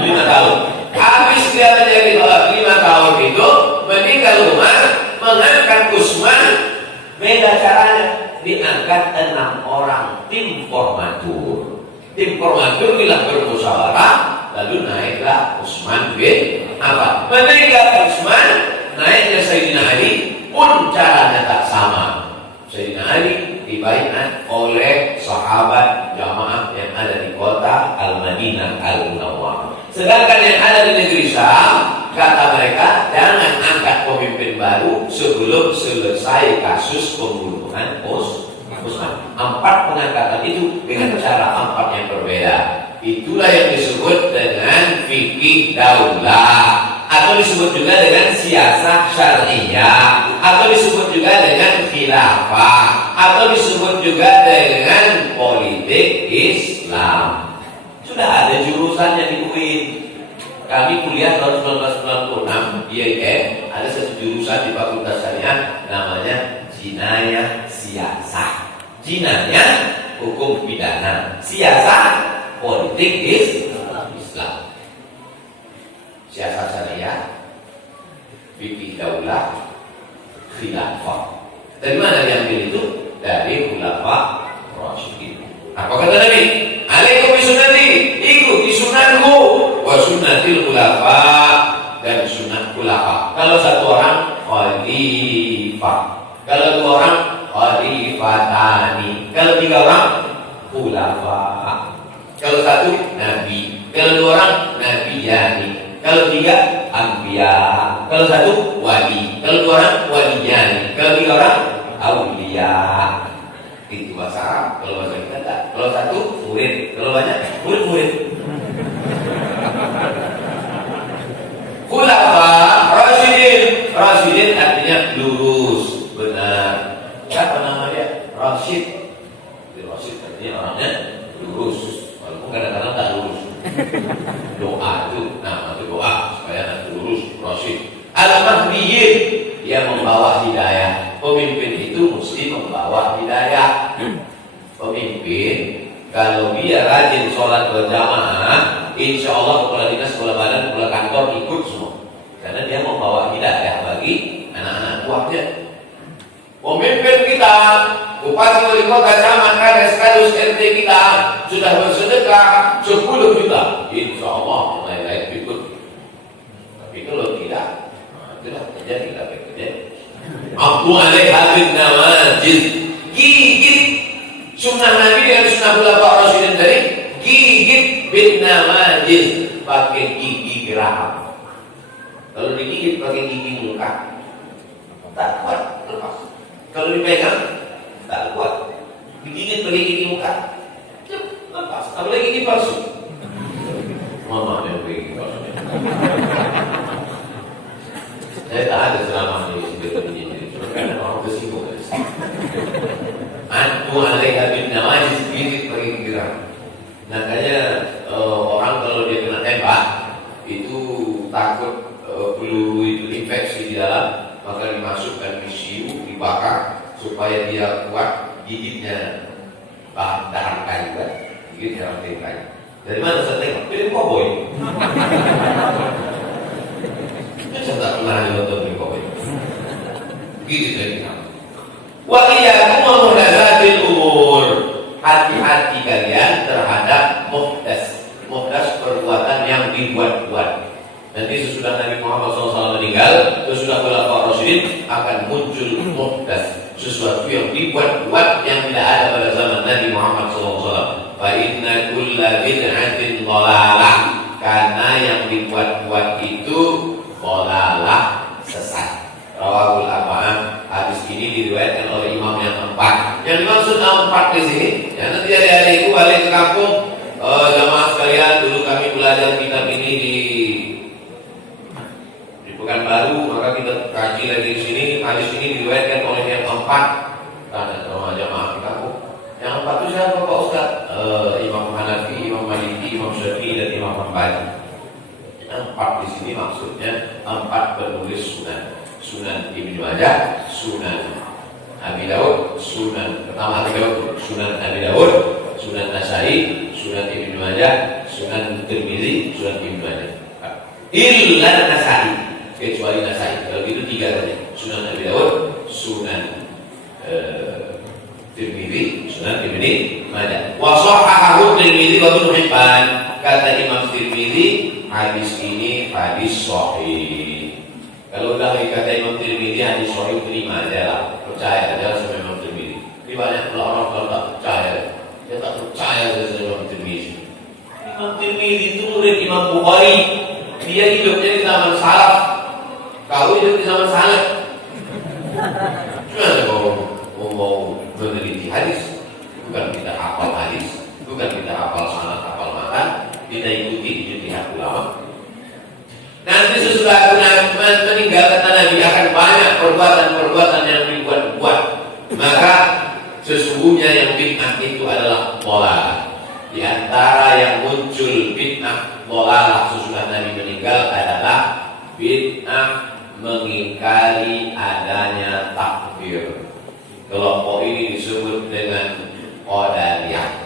5 tahun. Habis dia menjadi 5 tahun itu, meninggal Umar, mengangkat Utsman. Beda caranya, diangkat 6 orang tim formatur. Tim formatur bila bermusyawarah, lalu naiklah Utsman bin Affan. Meninggal Utsman, naiknya Sayyidina Ali pun caranya tak sama. Sayyidina Ali dibaiat oleh sahabat jamaah yang ada di kota Al-Madinah Al-Munawwarah. Sedangkan yang ada di negeri Syam, kata mereka, jangan angkat pemimpin baru sebelum selesai kasus pembunuhan Utsman. 4 pengangkatan itu dengan cara 4 yang berbeda. Itulah yang disebut dengan fikih daulah, atau disebut juga dengan siasah syariah, atau disebut juga dengan khilafah, atau disebut juga dengan politik Islam. Sudah ada jurusannya di UIN. Kami kuliah tahun 1996 IAIN, ada satu jurusan di Fakultas Syariah namanya Jinayah Siasah. Jinayah hukum pidana, siasah politik Islam. Siasah syariah, fikih daulah, khilafah. Dari mana diambil itu? Dari khulafa rasyidin. Apa kata Nabi? Alaikum bisunnati, ikuti sunnahku, wa sunnatil khulafa, dan sunnah khulafa. Kalau satu orang khalifah, kalau 2 orang khalifatani, kalau 3 orang khulafa, kalau 1 nabi, kalau 2 orang nabiyani, kalau 3 anbiya, kalau 1 wali, kalau 2 orang waliyani, kalau 3 orang auliya. Itu bahasa Arab. Kalau bahasa kita tak. Kalau 1 murid, kalau banyak murid-murid. Khulafa rasyidin. Rasyidin artinya lurus, benar. Siapa nama dia? Rasyid. Rasyid artinya orangnya lurus, walaupun kadang-kadang tak lurus. Doa itu, nama itu doa supaya nanti lurus. Rasyid. Al-Mahdiyyin, dia membawa hidayah. Pemimpin itu mesti membawa hidayah. Pemimpin kalau dia rajin sholat berjamaah, insya Allah kepala dinas, kepala badan, kepala kantor ikut semua, karena dia membawa hidayah bagi anak-anak buahnya. Pemimpin kita, bupati, wali kota, camat, kades, kadus, RT kita sudah bersedekah 10 juta, insya Allah yang lain-lain ikut. Tapi kalau tidak, itulah terjadi kerja. Aku alaiha bin nawajid, gigit. Sunnah Nabi dan sunnah khulafa rasyidin tadi, gigit bin nawajid, pakai gigi geraham. Kalau digigit pakai gigi muka, tak kuat, lepas. Kalau dipegang, tak kuat. Digigit pakai gigi muka, lepas. Apalagi gigi palsu. Mama yang pakai gigi palsu. Saya tak ada selama ini sebetulnya. Karena orang bersibuk. Antu alaiha bin nawajid, gigit pakai gigi geraham. Makanya orang kalau dia kena tembak itu takut peluru itu infeksi di dalam, maka dimasukkan misiu, dibakar supaya dia kuat. Gigitnya tahan kayu kan, gigitnya rantai kayu. Dari mana saya tengok? Dari koboi. Saya tak pernah nonton dari koboi. Gigit dari kamu. Wa iyyakum wa muhdatsatil umur. Hati-hati kalian terhadap muhdas. Muhdas perbuatan yang dibuat-buat. Nanti sesudah Nabi Muhammad SAW meninggal, sesudah Khulafaur Rasyidin akan muncul muhdas, sesuatu yang dibuat-buat yang tidak ada pada zaman Nabi Muhammad SAW. Fa inna kulla bid'atin dhalalah, karena yang dibuat-buat itu dhalalah, sesat. Rawahul Arba'ah. Hadis ini diriwayatkan oleh imam yang empat. Yang dimaksud empat di sini, ya nanti adik-adikku balik ke kampung, jamaah sekalian, dulu kami belajar kitab ini di Pekanbaru, maka kita kaji lagi di sini. Hadis ini diriwayatkan oleh yang empat. Karena sama jamaah di kampung. Yang empat itu siapa Pak Ustaz? Imam Hanafi, Imam Maliki, Imam Syafi'i, dan Imam Hambali. Empat di sini maksudnya empat penulis sunan. Sunan Ibnu Majah, Sunan Abi Daud, pertama Abi Daud, Sunan Abi Daud, Sunan Nasai, Sunan Ibnu Majah, Sunan Tirmizi, Sunan Ibnu Majah. Illa Nasai, kecuali Nasai. Kalau gitu tiga saja. Sunan Abi Daud, Sunan Tirmizi, Sunan Ibnu Majah. Wa shahahahu Tirmizi wa Ibnu Hibban. Kata Imam Tirmizi, hadis ini hadis sahih. Kalau udah kata Imam Tirmizi hadis sahih, terima aja lah, percaya aja sama Imam Tirmizi. Ini banyak orang kalau tak percaya, dia tak percaya sama Imam Tirmizi. Imam Tirmizi itu murid Imam Bukhari. Dia hidupnya di zaman salaf, kau hidup di zaman salaf. Cuma mau meneliti hadis, bukan kita hafal hadis, bukan kita hafal sanad, hafal matan, kita ikuti ijtihad ulama. Nanti sesudah aku meninggal, kata Nabi, akan banyak perbuatan-perbuatan yang dibuat-buat. Maka sesungguhnya yang bid'ah itu adalah dhalalah. Di antara yang muncul bid'ah dhalalah sesudah Nabi meninggal adalah bid'ah mengingkari adanya takdir. Kelompok ini disebut dengan qadariyah.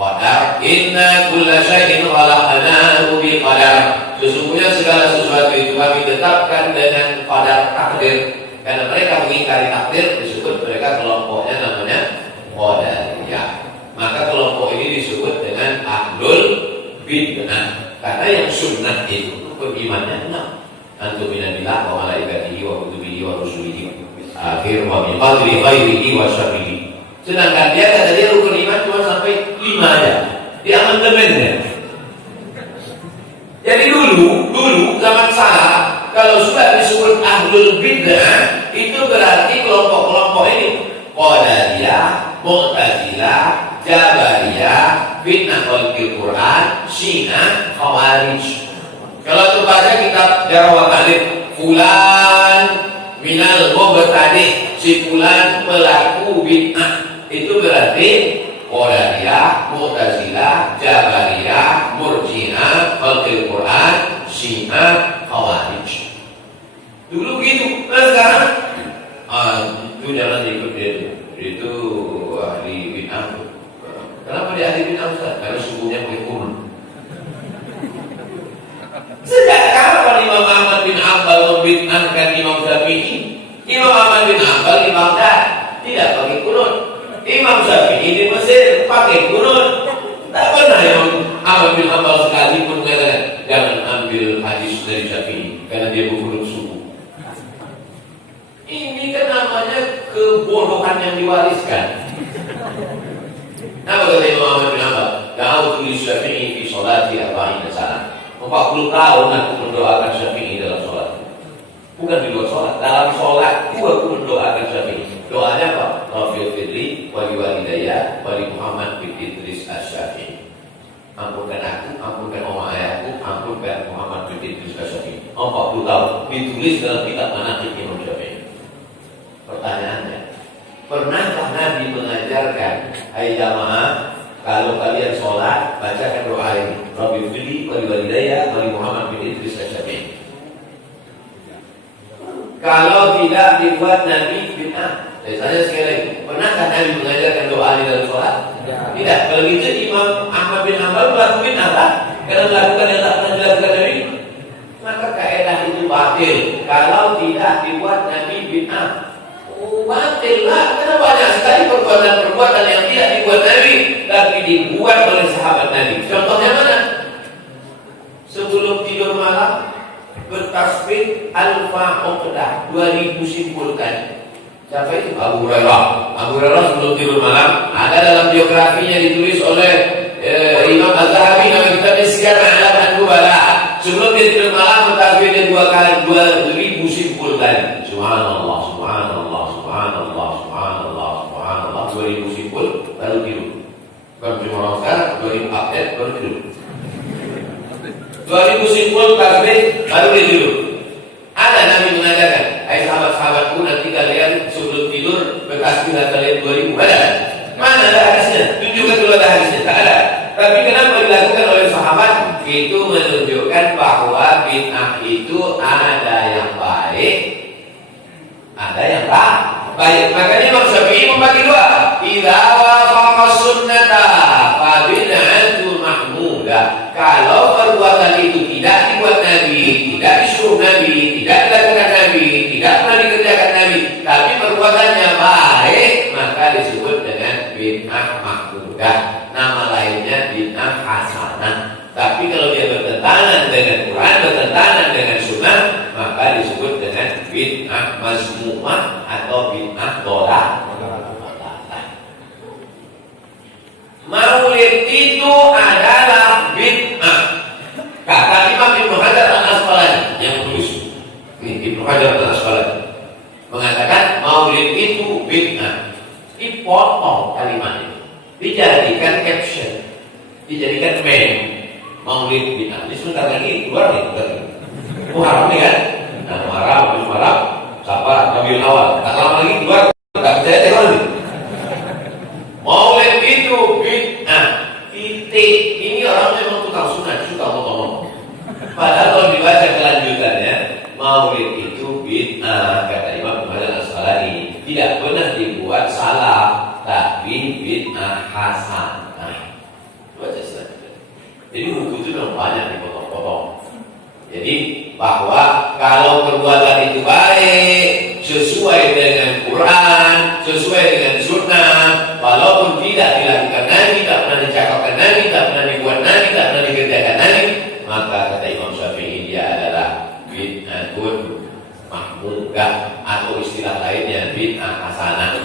Qadar, inna kulla syai'in khalaqnahu bi qadar. Sesungguhnya segala sesuatu itu kami tetapkan dengan qadar, takdir. Karena mereka mengingkari takdir, disebut mereka kelompoknya namanya qadariyah. Maka kelompok ini disebut dengan ahlul bid'ah. Karena yang sunnah itu berimannya 6. Antum minabillah wa malaikatihi wa kutubihi wa rusulihi akhir wa min qadri khairihi wa syarrihi. Sedangkan dia kata dia rukun iman cuma sampai 5 aja. Dia amandemennya. Jadi dulu zaman salaf kalau sudah disebut ahlul bid'ah itu berarti kelompok-kelompok ini Qadariyah, Mu'tazilah, Jabariyah, fitnah khalqil Quran, Syiah, Khawarij. Kalau tu baca kitab Jarh wa Ta'dil, fulan minal mubtadi', si fulan pelaku bid'ah. Itu berarti Qadariyah, Mu'tazilah, Jabariyah, Murji'ah, Khalqil Quran, Syiah, Khawarij. Dulu gitu. Nah sekarang itu jangan ikut dia itu ahli bid'ah. Kenapa dia ahli bid'ah Ustaz? Karena subuhnya pakai kurun. Sejak kapan Imam Ahmad bin Hanbal membid'ahkan Imam Syafi'i? Imam Ahmad bin Hanbal di Baghdad tidak pakai kurun. Imam Syafi'i di Mesir pakai kurun. Tak pernah Imam Ahmad bin Hanbal sekalipun mengatakan jangan ambil hadis dari Syafi'i karena dia berkurun subuh. Ini kan namanya kebodohan yang diwariskan. Apa kata Imam Ahmad bin Hanbal? Kau tulis Syafi'i di sholati arba'in sana. 40 tahun aku mendoakan Syafi'i dalam sholat. Bukan di luar sholat, dalam sholat aku mendoakan Syafi'i. Doanya apa? Rabbil fitri wali walidayya wali Muhammad bin Idris Asy-Syafi'i. Ampunkan aku, ampunkan oma ayahku, ampunkan Muhammad bin Idris Asy-Syafi'i. 40 tahun ditulis dalam kitab Manaqib Imam Syafi'i. Pertanyaannya, pernahkah Nabi mengajarkan, hai jamaah, kalau kalian sholat bacakan doa ini, Rabbil fitri wali walidayya wali Muhammad bin Idris Asy-Syafi'i? Kalau tidak dibuat Nabi bid'ah. Saya tanya sekali lagi, pernahkah Nabi mengajarkan doa di dalam sholat? Tidak. Kalau gitu Imam Ahmad bin Hanbal melakukan bid'ah tak? Karena melakukan yang tak pernah dilakukan Nabi. Maka kaidah itu batil. Kalau tidak dibuat Nabi bid'ah. Oh, batil lah, karena banyak sekali perbuatan-perbuatan yang tidak dibuat Nabi, tapi dibuat oleh sahabat Nabi. Contohnya mana? Sebelum tidur malam bertasbih alfa uqdah, 2000 simpulkan. Siapa itu? Abu Hurairah. Abu Hurairah sebelum tidur malam, ada dalam biografinya ditulis oleh Imam Az-Zahabi, nama kitabnya Syiar A'lam An-Nubala. Sebelum dia tidur malam bertasbih dia 2000 simpulkan. Subhanallah, subhanallah, subhanallah, subhanallah, subhanallah, 2000 simpul baru tidur. Bukan cuma orang sekarang 2000 update baru tidur. 2000 simpul tasbih baru dia tidur. Ada Nabi mengatakan, hai sahabat-sahabatku, nanti kalian sebelum tidur bertasbih kalian 2000. Ada? Mana ada hadisnya? Tunjukkan dulu ada hadisnya. Tak ada. Tapi kenapa dilakukan oleh sahabat? Itu menunjukkan bahwa bid'ah itu ada yang baik, ada yang tak baik. Makanya Imam Syafi'i membagi dua. Idza wafaqa sunnata fa bid'atu mahmudah. Kalau perbuatan itu tidak dibuat Nabi, tidak disuruh Nabi, tidak dilakukan Nabi, tidak pernah dikerjakan Nabi, tapi perbuatannya baik, maka disebut dengan bid'ah mahmudah. Nama lainnya bid'ah hasanah. Tapi kalau dia bertentangan dengan Quran, bertentangan dengan Sunnah, maka disebut dengan bid'ah mazmumah atau bid'ah dolak. Maulid itu adalah bid'ah. Kata Imam Ibnu Hajar Al-Asqalani yang menulis. Ini Ibnu Hajar Al-Asqalani mengatakan Maulid itu bid'ah. Dipotong kalimat itu, dijadikan caption, dijadikan meme. Maulid bid'ah. Ini sebentar lagi keluar nih, haram nih kan? Nah, haram, sabar, Rabiul Awal. Tak lama lagi keluar, tak percaya tengok nih. Maulid itu bid'ah. Titik. Ini orang memang tukang sunat, suka ngomong. Padahal kalau dibaca kelanjutannya, Maulid itu bid'ah, kata Imam Muhammad Al-Asqalani. Tidak pernah dibuat salah, tapi bid'ah hasanah. Baca saja. Jadi buku itu memang banyak dipotong-potong. Jadi bahwa kalau perbuatan itu baik, sesuai dengan Quran, sesuai dengan Sunnah, walaupun tidak dilakukan Nabi, tak pernah dicakapkan Nabi, tak pernah dibuat Nabi, tak pernah dikerjakan Nabi, maka kata Imam Syafi'i dia adalah bid'atun mahmudah, atau istilah lainnya bid'ah hasanah.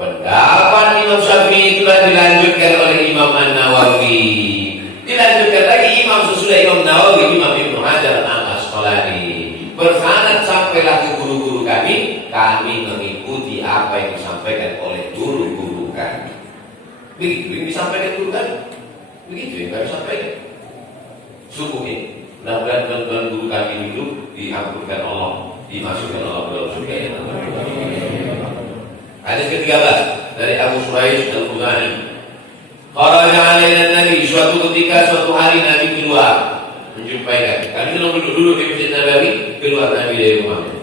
Pendapat Imam Syafi'i itulah dilanjutkan oleh Imam An-Nawawi. Dilanjutkan lagi Imam sesudah Imam Nawawi, Imam Ibnu Hajar Al-Asqalani. Bersanad sampailah ke guru-guru kami mengikuti apa yang disampaikan oleh guru-guru kami. Begitu yang disampaikan guru kami, begitu yang kami sampaikan. Sungguh ini, mudah-mudahan teman-teman guru kami itu diampunkan Allah, dimasukkan Allah ke dalam surga. Hadis ke-13 dari Abu Suraih Al-Khuzai. Kharaja alaina Nabi, suatu ketika suatu hari Nabi keluar menjumpai kami. Kami sedang duduk dulu di Masjid Nabawi, keluar Nabi dari rumahnya.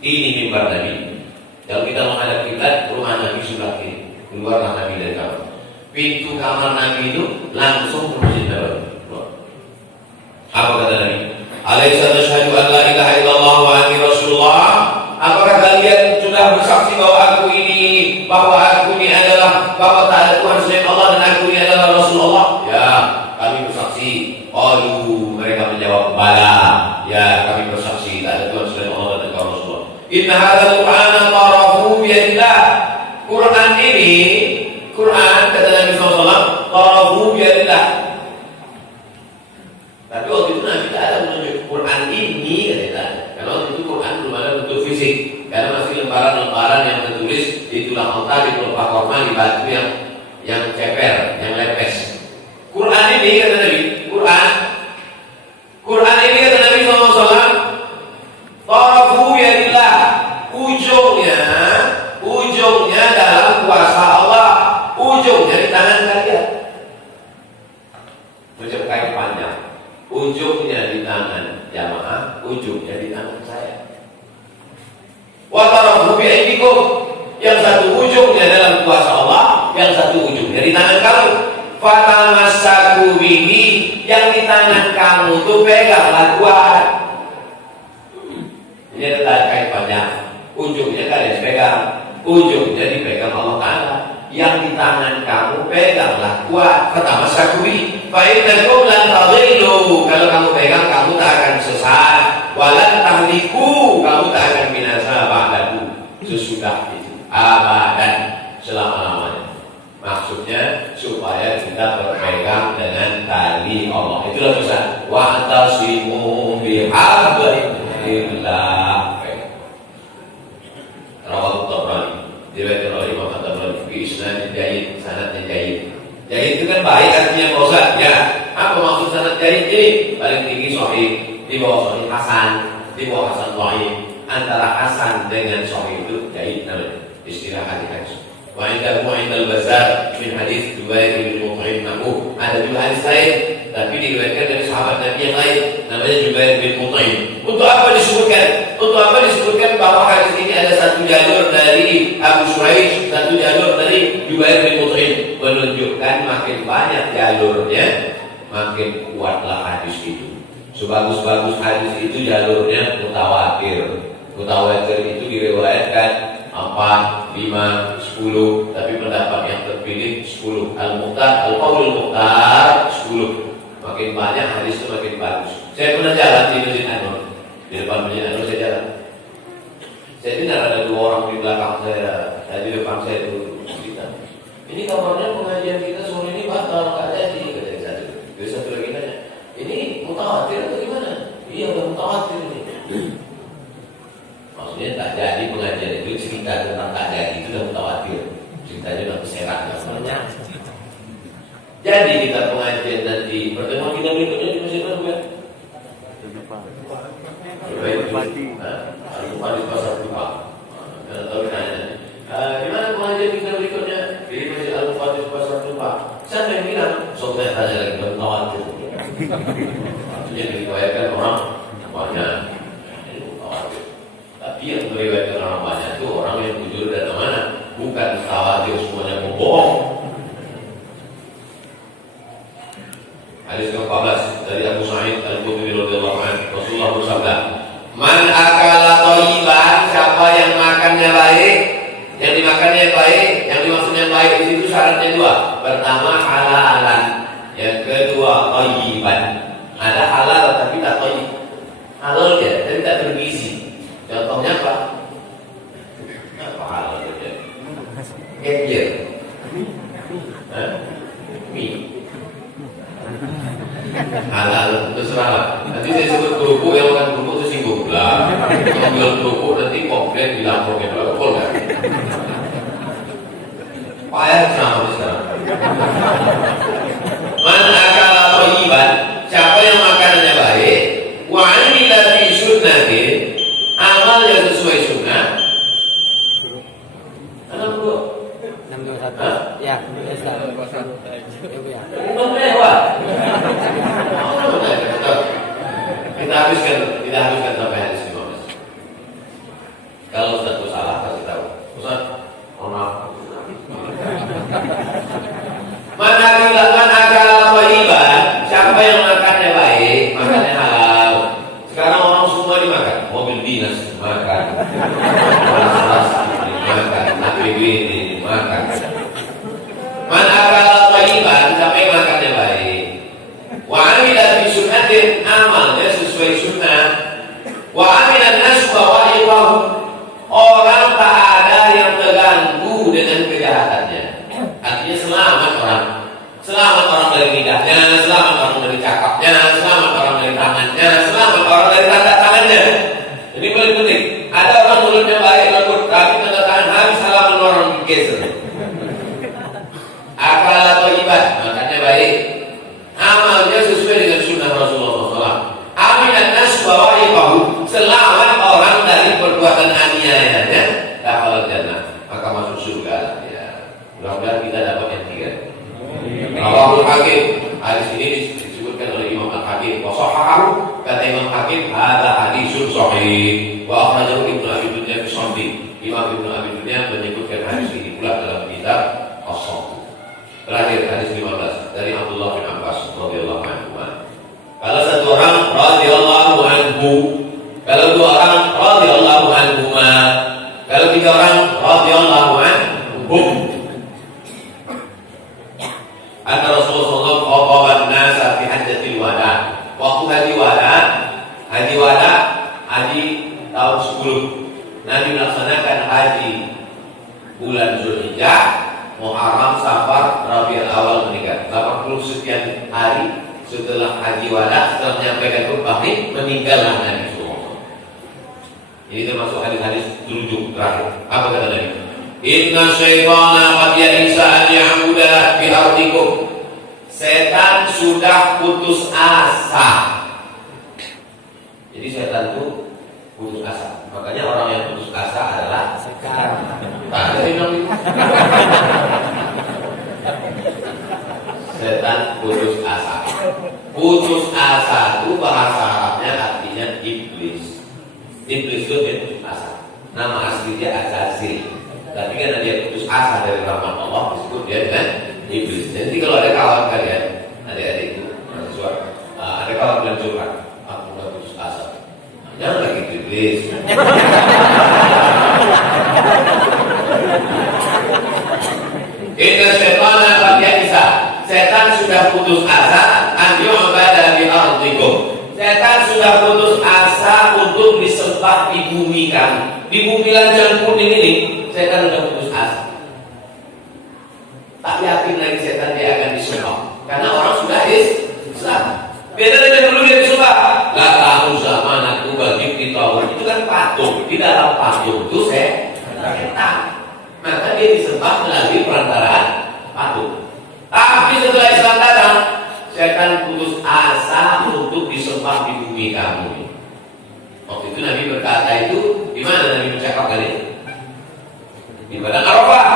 Ini mimbar Nabi. Kalau kita menghadap kiblat, rumah Nabi sebelah kiri. Keluarlah Nabi dari kamar. Pintu kamar Nabi itu langsung ke Masjid Nabawi. Apa kata Nabi? Alaisa tasyhadu an la ilaha illallah wa anni rasulullah? Apakah kalian sudah bersaksi bahwa aku ini adalah, bahwa tak ada Tuhan selain Allah dan aku ini adalah Rasulullah? Ya, kami bersaksi. Mereka menjawab, bala. Ya, kami bersaksi tak ada Tuhan selain Allah dan engkau Rasulullah. Inna hadzal Qur'ana tarafu biyadillah. Quran ini, Quran kata Nabi SAW, tarafu biyadillah. Tapi waktu itu Nabi tak ada menunjuk Quran ini, kata. Karena waktu itu Quran belum ada bentuk fisik. Karena masih lembaran-lembaran yang tertulis di tulang otak, di pelepah korma, di batu yang ceper, yang lepes. Quran ini kata Nabi, Quran ini kata Nabi SAW, tarafu biyadillah, ujungnya dalam kuasa Allah, ujungnya di tangan kalian. Macam kain panjang, ujungnya di tangan jamaah, ujungnya di tangan saya. Wa tarafu bi'aidikum, yang satu ujungnya dalam kuasa Allah, yang satu ujungnya di tangan kamu. Fatamassaku bihi, yang di tangan kamu tuh peganglah kuat. Ini adalah kain panjang. ujungnya kalian pegang, ujungnya dipegang Allah Ta'ala. Yang di tangan kamu peganglah kuat. Pertama syakuri, fa'innakum lan tadillu. Kalau kamu pegang, kamu tak akan sesat. Walan tahliku, kamu tak akan binasa ba'dahu. Sesudah itu, abadan, selama-lamanya. Maksudnya supaya kita berpegang dengan tali Allah. Itulah Ustaz. Wa'tasimu bihablillah. Rawat Tabrani, diriwayatkan oleh Imam At-Tabrani bi isnad jayyid, sanadnya jayyid. Jayyid itu kan baik artinya Pak Ustaz. Ya, apa maksud sanad jayyid ini? Paling tinggi sahih, di bawah sahih hasan, di bawah hasan dhaif. Antara hasan dengan sahih itu jayyid namanya. Istilah hadis. Wa indahu indal Bazzar min hadis Jubair bin Mut'im nahu. Ada juga hadis lain tapi diriwayatkan dari sahabat Nabi yang lain namanya Jubair bin Mut'im. Untuk apa disebutkan? Untuk apa disebutkan bahwa hadis ini ada satu jalur dari Abu Suraish, satu jalur dari Jubair bin Mut'im, menunjukkan makin banyak jalurnya makin kuatlah hadis itu. Sebagus-bagus hadis itu jalurnya mutawatir. Mutawatir itu diriwayatkan 4, 5, 10, tapi pendapat yang terpilih 10. Al-Muqtar, Al-Qaulul Muqtar 10. Makin banyak hadis itu makin bagus. Saya pernah jalan di Masjid Anwar. Di depan Masjid Anwar saya jalan. Saya dengar ada 2 orang di belakang saya, di depan saya itu cerita. Ini kabarnya pengajian kita sore ini batal, nggak jadi, kata yang satu. Jadi satu lagi nanya, ini mutawatir atau gimana? Iya, mutawatir ini. Maksudnya tak jadi pengajian itu, cerita tentang tak jadi itu sudah mutawatir. Ceritanya sudah berserak. Jadi kita pengajian nanti pertemuan kita berikutnya di Masjid Anwar bukan? Bupati Pasar Tumpah. Tahu nanya. Di mana pengajian kita berikutnya? Di Masjid Al-Bupati Pasar Tumpah. Siapa yang bilang? Saya tanya lagi mutawatir. Maksudnya diriwayatkan orang banyak. Tapi yang meriwayatkan orang banyak itu orang yang jujur dan amanah, bukan khawatir semuanya membohong. Hadis ke-14 dari Abu Sa'id Al-Khudri radhiyallahu anhu, Rasulullah bersabda, "Man akala thayyiban," siapa yang makannya baik, yang dimakannya baik, yang dimaksudnya baik itu syaratnya 2. Pertama halalan, yang kedua thayyiban. Ada halal tapi tak thayyib. Halal dia, tapi tak bergizi. Contohnya apa? Apa halal dia? Kefir. Mie. Halal, terserah. Nanti saya sebut kerupuk, yang makan kerupuk itu singgung lah. Kalau jual kerupuk nanti komplain dilaporkan betul kan? Payah sama sekarang. Man akala thayyiban, siapa yang makanannya baik, wa amila fi sunnatin, amal yang sesuai sunnah. 621. Ya, mewah. Kita habiskan sampai hadis 15. Kalau satu salah kasih tahu. Ustaz, mohon maaf. Mana akal thayyiban, siapa yang makannya baik, makannya halal. Sekarang orang semua dimakan, mobil dinas dimakan, dimakan, APBD dimakan. Man akal thayyiban, siapa yang makannya baik, wa amila bi sunnatin, amalnya sesuai sunnah, wa amila nas bawa'iqahu, orang tak ada yang terganggu dengan kejahatannya. Artinya selamat orang dari lidahnya, selamat orang dari cakapnya, selamat orang dari tangannya, selamat orang dari tanda tangannya. Ini paling penting. Ada orang mulutnya baik, lembut, tapi tanda tangan habis halaman orang geser. Akal atau ibadah, makanya baik. Amalnya sesuai dengan sunnah Rasulullah SAW. Aminan nas bawa'iqahu, selamat orang dari perbuatan aniayanya, dakhalal jannah, maka masuk surga. Ya. Mudah-mudahan kita dapat yang 3. Rawahul Hakim, hadis ini disebutkan oleh Imam Al-Hakim. Wa shahahahu, kata Imam Hakim, hadza hadisun shahih. Wa akhrajahu Ibnu Abi Dunya fi Sahih. Imam Ibnu Abi Dunya menyebutkan hadis ini pula dalam kitab As-Sahih. Terakhir hadis 15 dari Abdullah bin Abbas radhiyallahu anhu. Kalau satu orang radhiyallahu anhu, kalau 2 orang radhiyallahu anhuma, bulan Zulhijjah, Muharram, Safar, Rabiul Awal meninggal. 80 sekian hari setelah haji wada, setelah menyampaikan khutbah ini, meninggallah Nabi SAW. Ini termasuk hadis-hadis terujuk terakhir. Apa kata Nabi? Inna syaitana qad ya'isa an ya'buda bi ardikum. Setan sudah putus asa. Jadi setan itu putus asa. Makanya orang yang putus asa adalah setan. Tak ada yang bilang gitu. Setan putus asa. Putus asa itu bahasa Arabnya artinya iblis. Iblis itu dia putus asa. Nama aslinya Azazil. Tapi karena dia putus asa dari rahmat Allah, disebut dia dengan iblis. Jadi kalau ada kawan kalian, adik-adik itu mahasiswa, ada kawan yang curhat, aku udah putus asa. Jangan lagi iblis. Inna syaitana qad ya'isa. Setan sudah putus asa an yu'bada bi ardikum. Setan sudah putus asa untuk disembah di bumi kamu. Di bumi Lanjang Kuning ini, setan sudah putus asa. Tak yakin lagi setan dia akan disembah. Karena orang sudah Islam. Beda dengan dulu dia disembah. La tahu zaman aku bagi kita. Itu kan patung. Di dalam patung itu setan. Maka dia disembah melalui perantaraan patung. Tapi setelah Islam datang, setan putus asa untuk disembah di bumi kamu. Waktu itu Nabi berkata itu, di mana Nabi mencakapkan ini? Di Padang Arafah.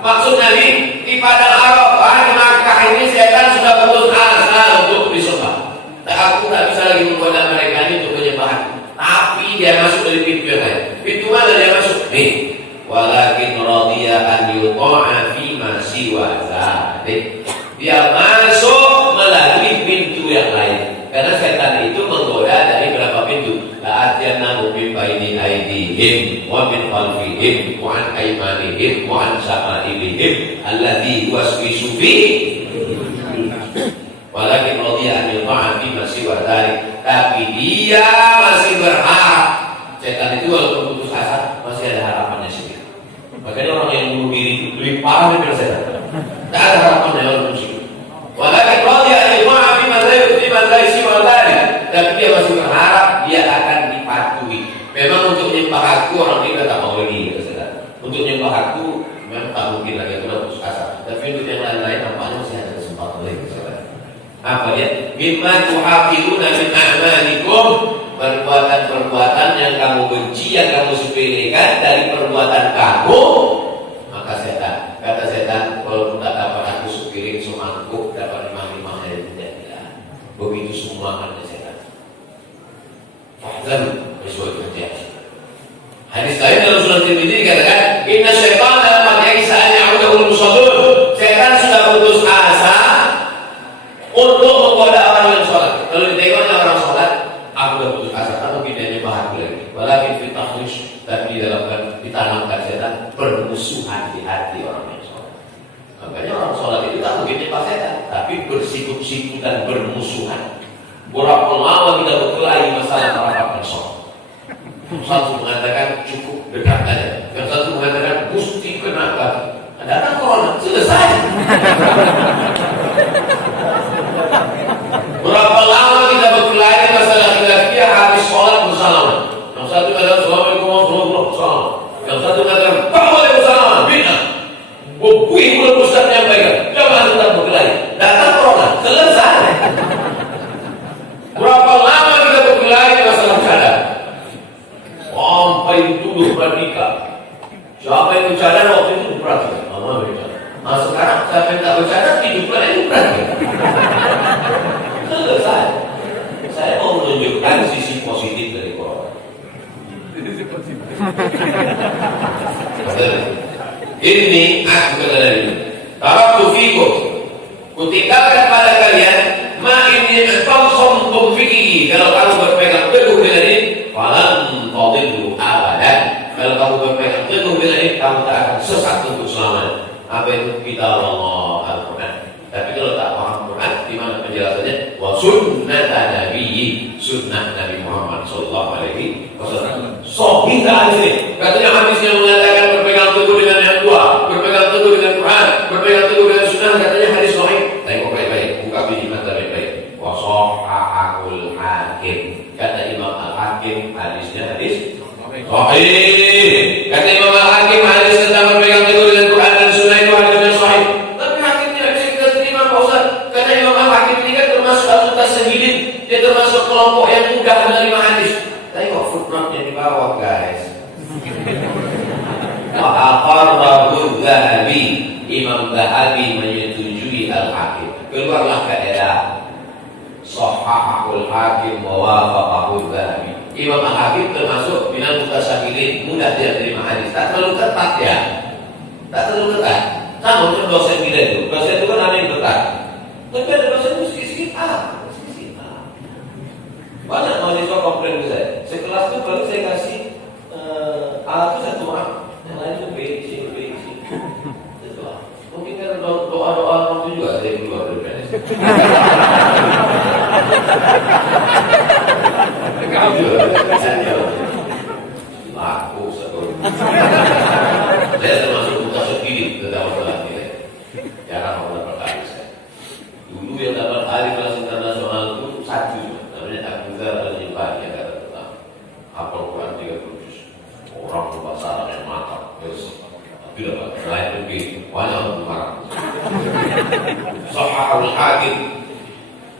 Maksud Nabi, di Padang Arafah di Makkah ini setan sudah putus asa untuk disembah. Aku tak bisa lagi menggoda mereka ini untuk menyembah. Tapi dia masuk dari pintu yang lain. Pintu mana dia masuk? Nih. Walakin radhiya an yuta'a fi ma siwa dzalik. Dia masuk melalui pintu yang lain. Karena setan itu menggoda dari berapa pintu? La'atyannahu min baini aydihim wa min khalfihim wa an aymanihim wa an shama'ilihim alladzi yuwaswisu fi. Walakin radhiya an yuta'a fi ma siwa dzalik. Tapi dia masih berharap. Setan itu walaupun putus asa masih ada harapannya sendiri. Makanya orang yang bunuh diri itu lebih parah daripada setan. Tak ada harapannya orang muslim. Walakin radhiya an yuta'a fi ma siwa dzalik. Tapi dia masih berharap dia akan dipatuhi. Memang untuk menyembah aku orang ini tak mau lagi, setan. Untuk menyembah aku memang tak mungkin lagi karena putus asa. Tapi untuk yang lain-lain nampaknya masih ada kesempatan lagi, setan. Apa dia? Mimma tuhaqiruna min a'malikum. Perbuatan-perbuatan yang kamu benci, yang kamu sepelekan dari perbuatan kamu, maka setan, kata setan, kalau tak dapat aku sepiring semangkuk, dapat 5 hari tidak. Begitu semua ada setan. Fahzan bersuatu kerja. Hadis lain dalam Sunan Tirmidzi dikatakan, Inna syaitana qad ya'isa an ya'udahul musallun. Setan sudah putus asa untuk menggoda orang yang sholat. Kalau ditengoknya orang sholat, aku sudah putus asa, atau tidak nyembah aku lagi. Walakin fitahus, tapi ditanamkan setan bermusuhan di hati orang yang sholat. Makanya orang sholat itu tak mungkin nyembah setan, tapi bersikap-sikap dan bermusuhan. Berapa lama kita berkelahi masalah merapat sholat. Satu mengatakan cukup dekat aja, yang satu mengatakan mesti kenapa. Datang corona, selesai. Berapa lama kita berkelahi masalah khilafiyah habis sholat bersalaman. Yang satu mengatakan Assalamualaikum warahmatullahi wabarakatuh. Yang satu mengatakan tak boleh bersalaman, bid'ah. Bukui mulut Ustaz menyampaikan, jangan tetap berkelahi. Datang corona, selesai. Berapa lama kita berkelahi masalah cadar? Sampai dituduh pranikah. Siapa yang bercadar waktu itu berperhatikan? Nah sekarang siapa yang tak bercadar hiduplah itu berhatikan. Selesai. Saya mau menunjukkan sisi positif dari corona. Ini aku kata dari ini. Taraktu fikum. Kutinggalkan pada kalian. Ma ini antum fikih. Kalau kamu berpegang teguh dengan ini, falan tadillu abadan. Kalau kamu berpegang teguh dengan ini, kamu tak akan sesat untuk selamanya. Apa itu kita Allah Al-Quran. Tapi kalau tak paham Quran, di mana penjelasannya? Wa sunnata nabiyyi, sunnah Nabi Muhammad sallallahu alaihi wasallam. Sahih hadis ini. Katanya hadis yang mengatakan berpegang teguh dengan yang dua, Imam Zahabi menyetujui Al-Hakim. Keluarlah kaidah Shahhahul Hakim wa wafaqahu Zahabi. Imam Al-Hakim termasuk minal mutasahilin, mudah dia terima hadis. Tak terlalu ketat ya. Tak terlalu ketat. Sama macam dosen kita itu. Dosen itu kan ada yang ketat. Tapi ada dosen itu sikit-sikit banyak mahasiswa komplain ke saya. Sekelas itu baru saya kasih A itu 1 A, yang lain itu B, C. Mungkin kan doa-doa orang itu juga saya keluar dari PNS. Laku satu. Saya termasuk buka segini tentang masalah nilai. Jarang orang berkali saya. Dulu yang dapat hari kelas internasional itu 1, namanya Abu Dzar Al-Ghifari yang kata tentang hafal Quran 30 juz. Orang berbahasa Arab yang mantap. Tidak Pak, selain begitu banyak orang marah. Shahhahul Hakim.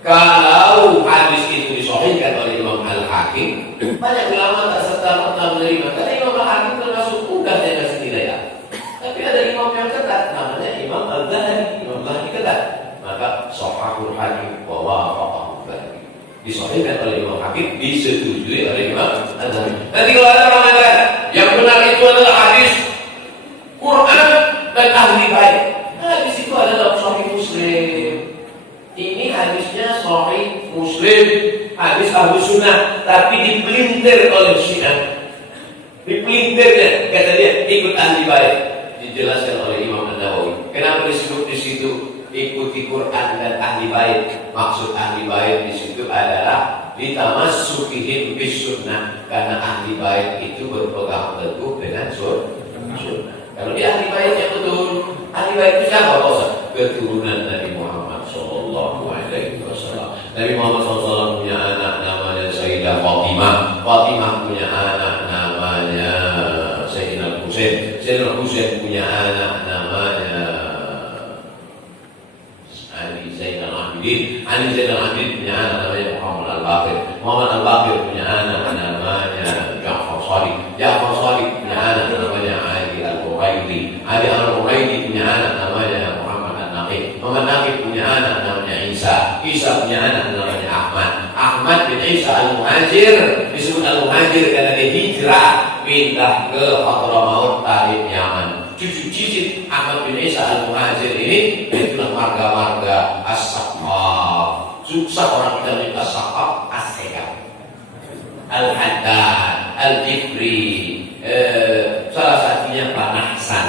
Kalau hadis itu disahihkan oleh Imam Al-Hakim, banyak ulama tak serta-merta menerima. Karena Imam Al-Hakim termasuk mudah dia kasih nilai A. Tapi ada imam yang ketat, namanya Imam Al-Zahabi. Imam Al-Zahabi ketat. Maka Shahhahul Hakim wa wafaqahu Zahabi. Disahihkan oleh Imam Hakim, disetujui oleh Imam Al-Zahabi. Nanti kalau ada orang mengatakan yang benar itu adalah hadis Quran dan ahli bait. Hadis itu adalah Sahih Muslim. Ini hadisnya Sahih Muslim, hadis Ahlu Sunnah, tapi dipelintir oleh Syiah. Dipelintirnya, kata dia ikut ahli bait. Dijelaskan oleh Imam An-Nawawi. Kenapa disebut di situ ikuti Quran dan ahli bait? Maksud ahli bait di situ adalah litamassukihim bis sunnah, karena ahli bait itu berpegang teguh dengan sunnah. Kalau dia ahli bait yang betul, ahli bait itu siapa Ustaz? Keturunan Nabi Muhammad sallallahu alaihi wasallam. Nabi Muhammad SAW punya anak namanya Sayyidah Fatimah. Fatimah punya anak namanya Sayyidina Husain. Sayyidina Husain punya anak namanya Ali Zainal Abidin. Ali Zainal Abidin punya anak namanya Muhammad Al-Baqir. Muhammad Al-Baqir punya anak namanya Ja'far Shadiq. Ja'far Shadiq punya anak namanya Ali Al-Quraidi. Ali Al-Quraidi punya anak namanya Muhammad An-Naqib. Muhammad Naqib punya anak namanya Isa. Isa punya anak namanya Ahmad. Ahmad bin Isa Al-Muhajir. Disebut Al-Muhajir karena dia hijrah pindah ke Hadramaut Taif Yaman. Cucu cicit Ahmad bin Isa Al-Muhajir ini itulah marga-marga As-Saqaf. Susah orang kita minta As-Saqaf, As-Segaf, Al-Haddad, Al-Jifri, salah satunya Banahsan.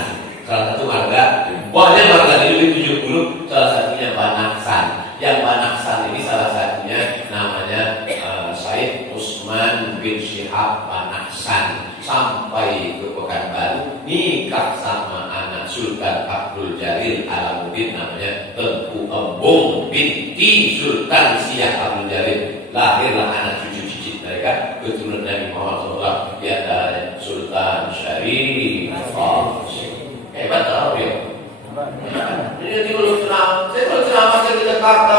Salah satu marga, banyak marga di 70, salah satunya Banahsan. Yang Banahsan ini salah satunya namanya Said Usman bin Syihab Banahsan. Sampai ke Pekanbaru nikah sama anak Sultan Abdul Jalil Alamuddin, namanya Tengku Embung binti Sultan Siak Abdul Jalil. Lahirlah anak cucu cicit mereka keturunan Nabi Muhammad SAW, di antaranya Sultan Syarif. Hebat tahu ya. Jadi nanti kalau ceramah, saya kalau ceramah saya ke Jakarta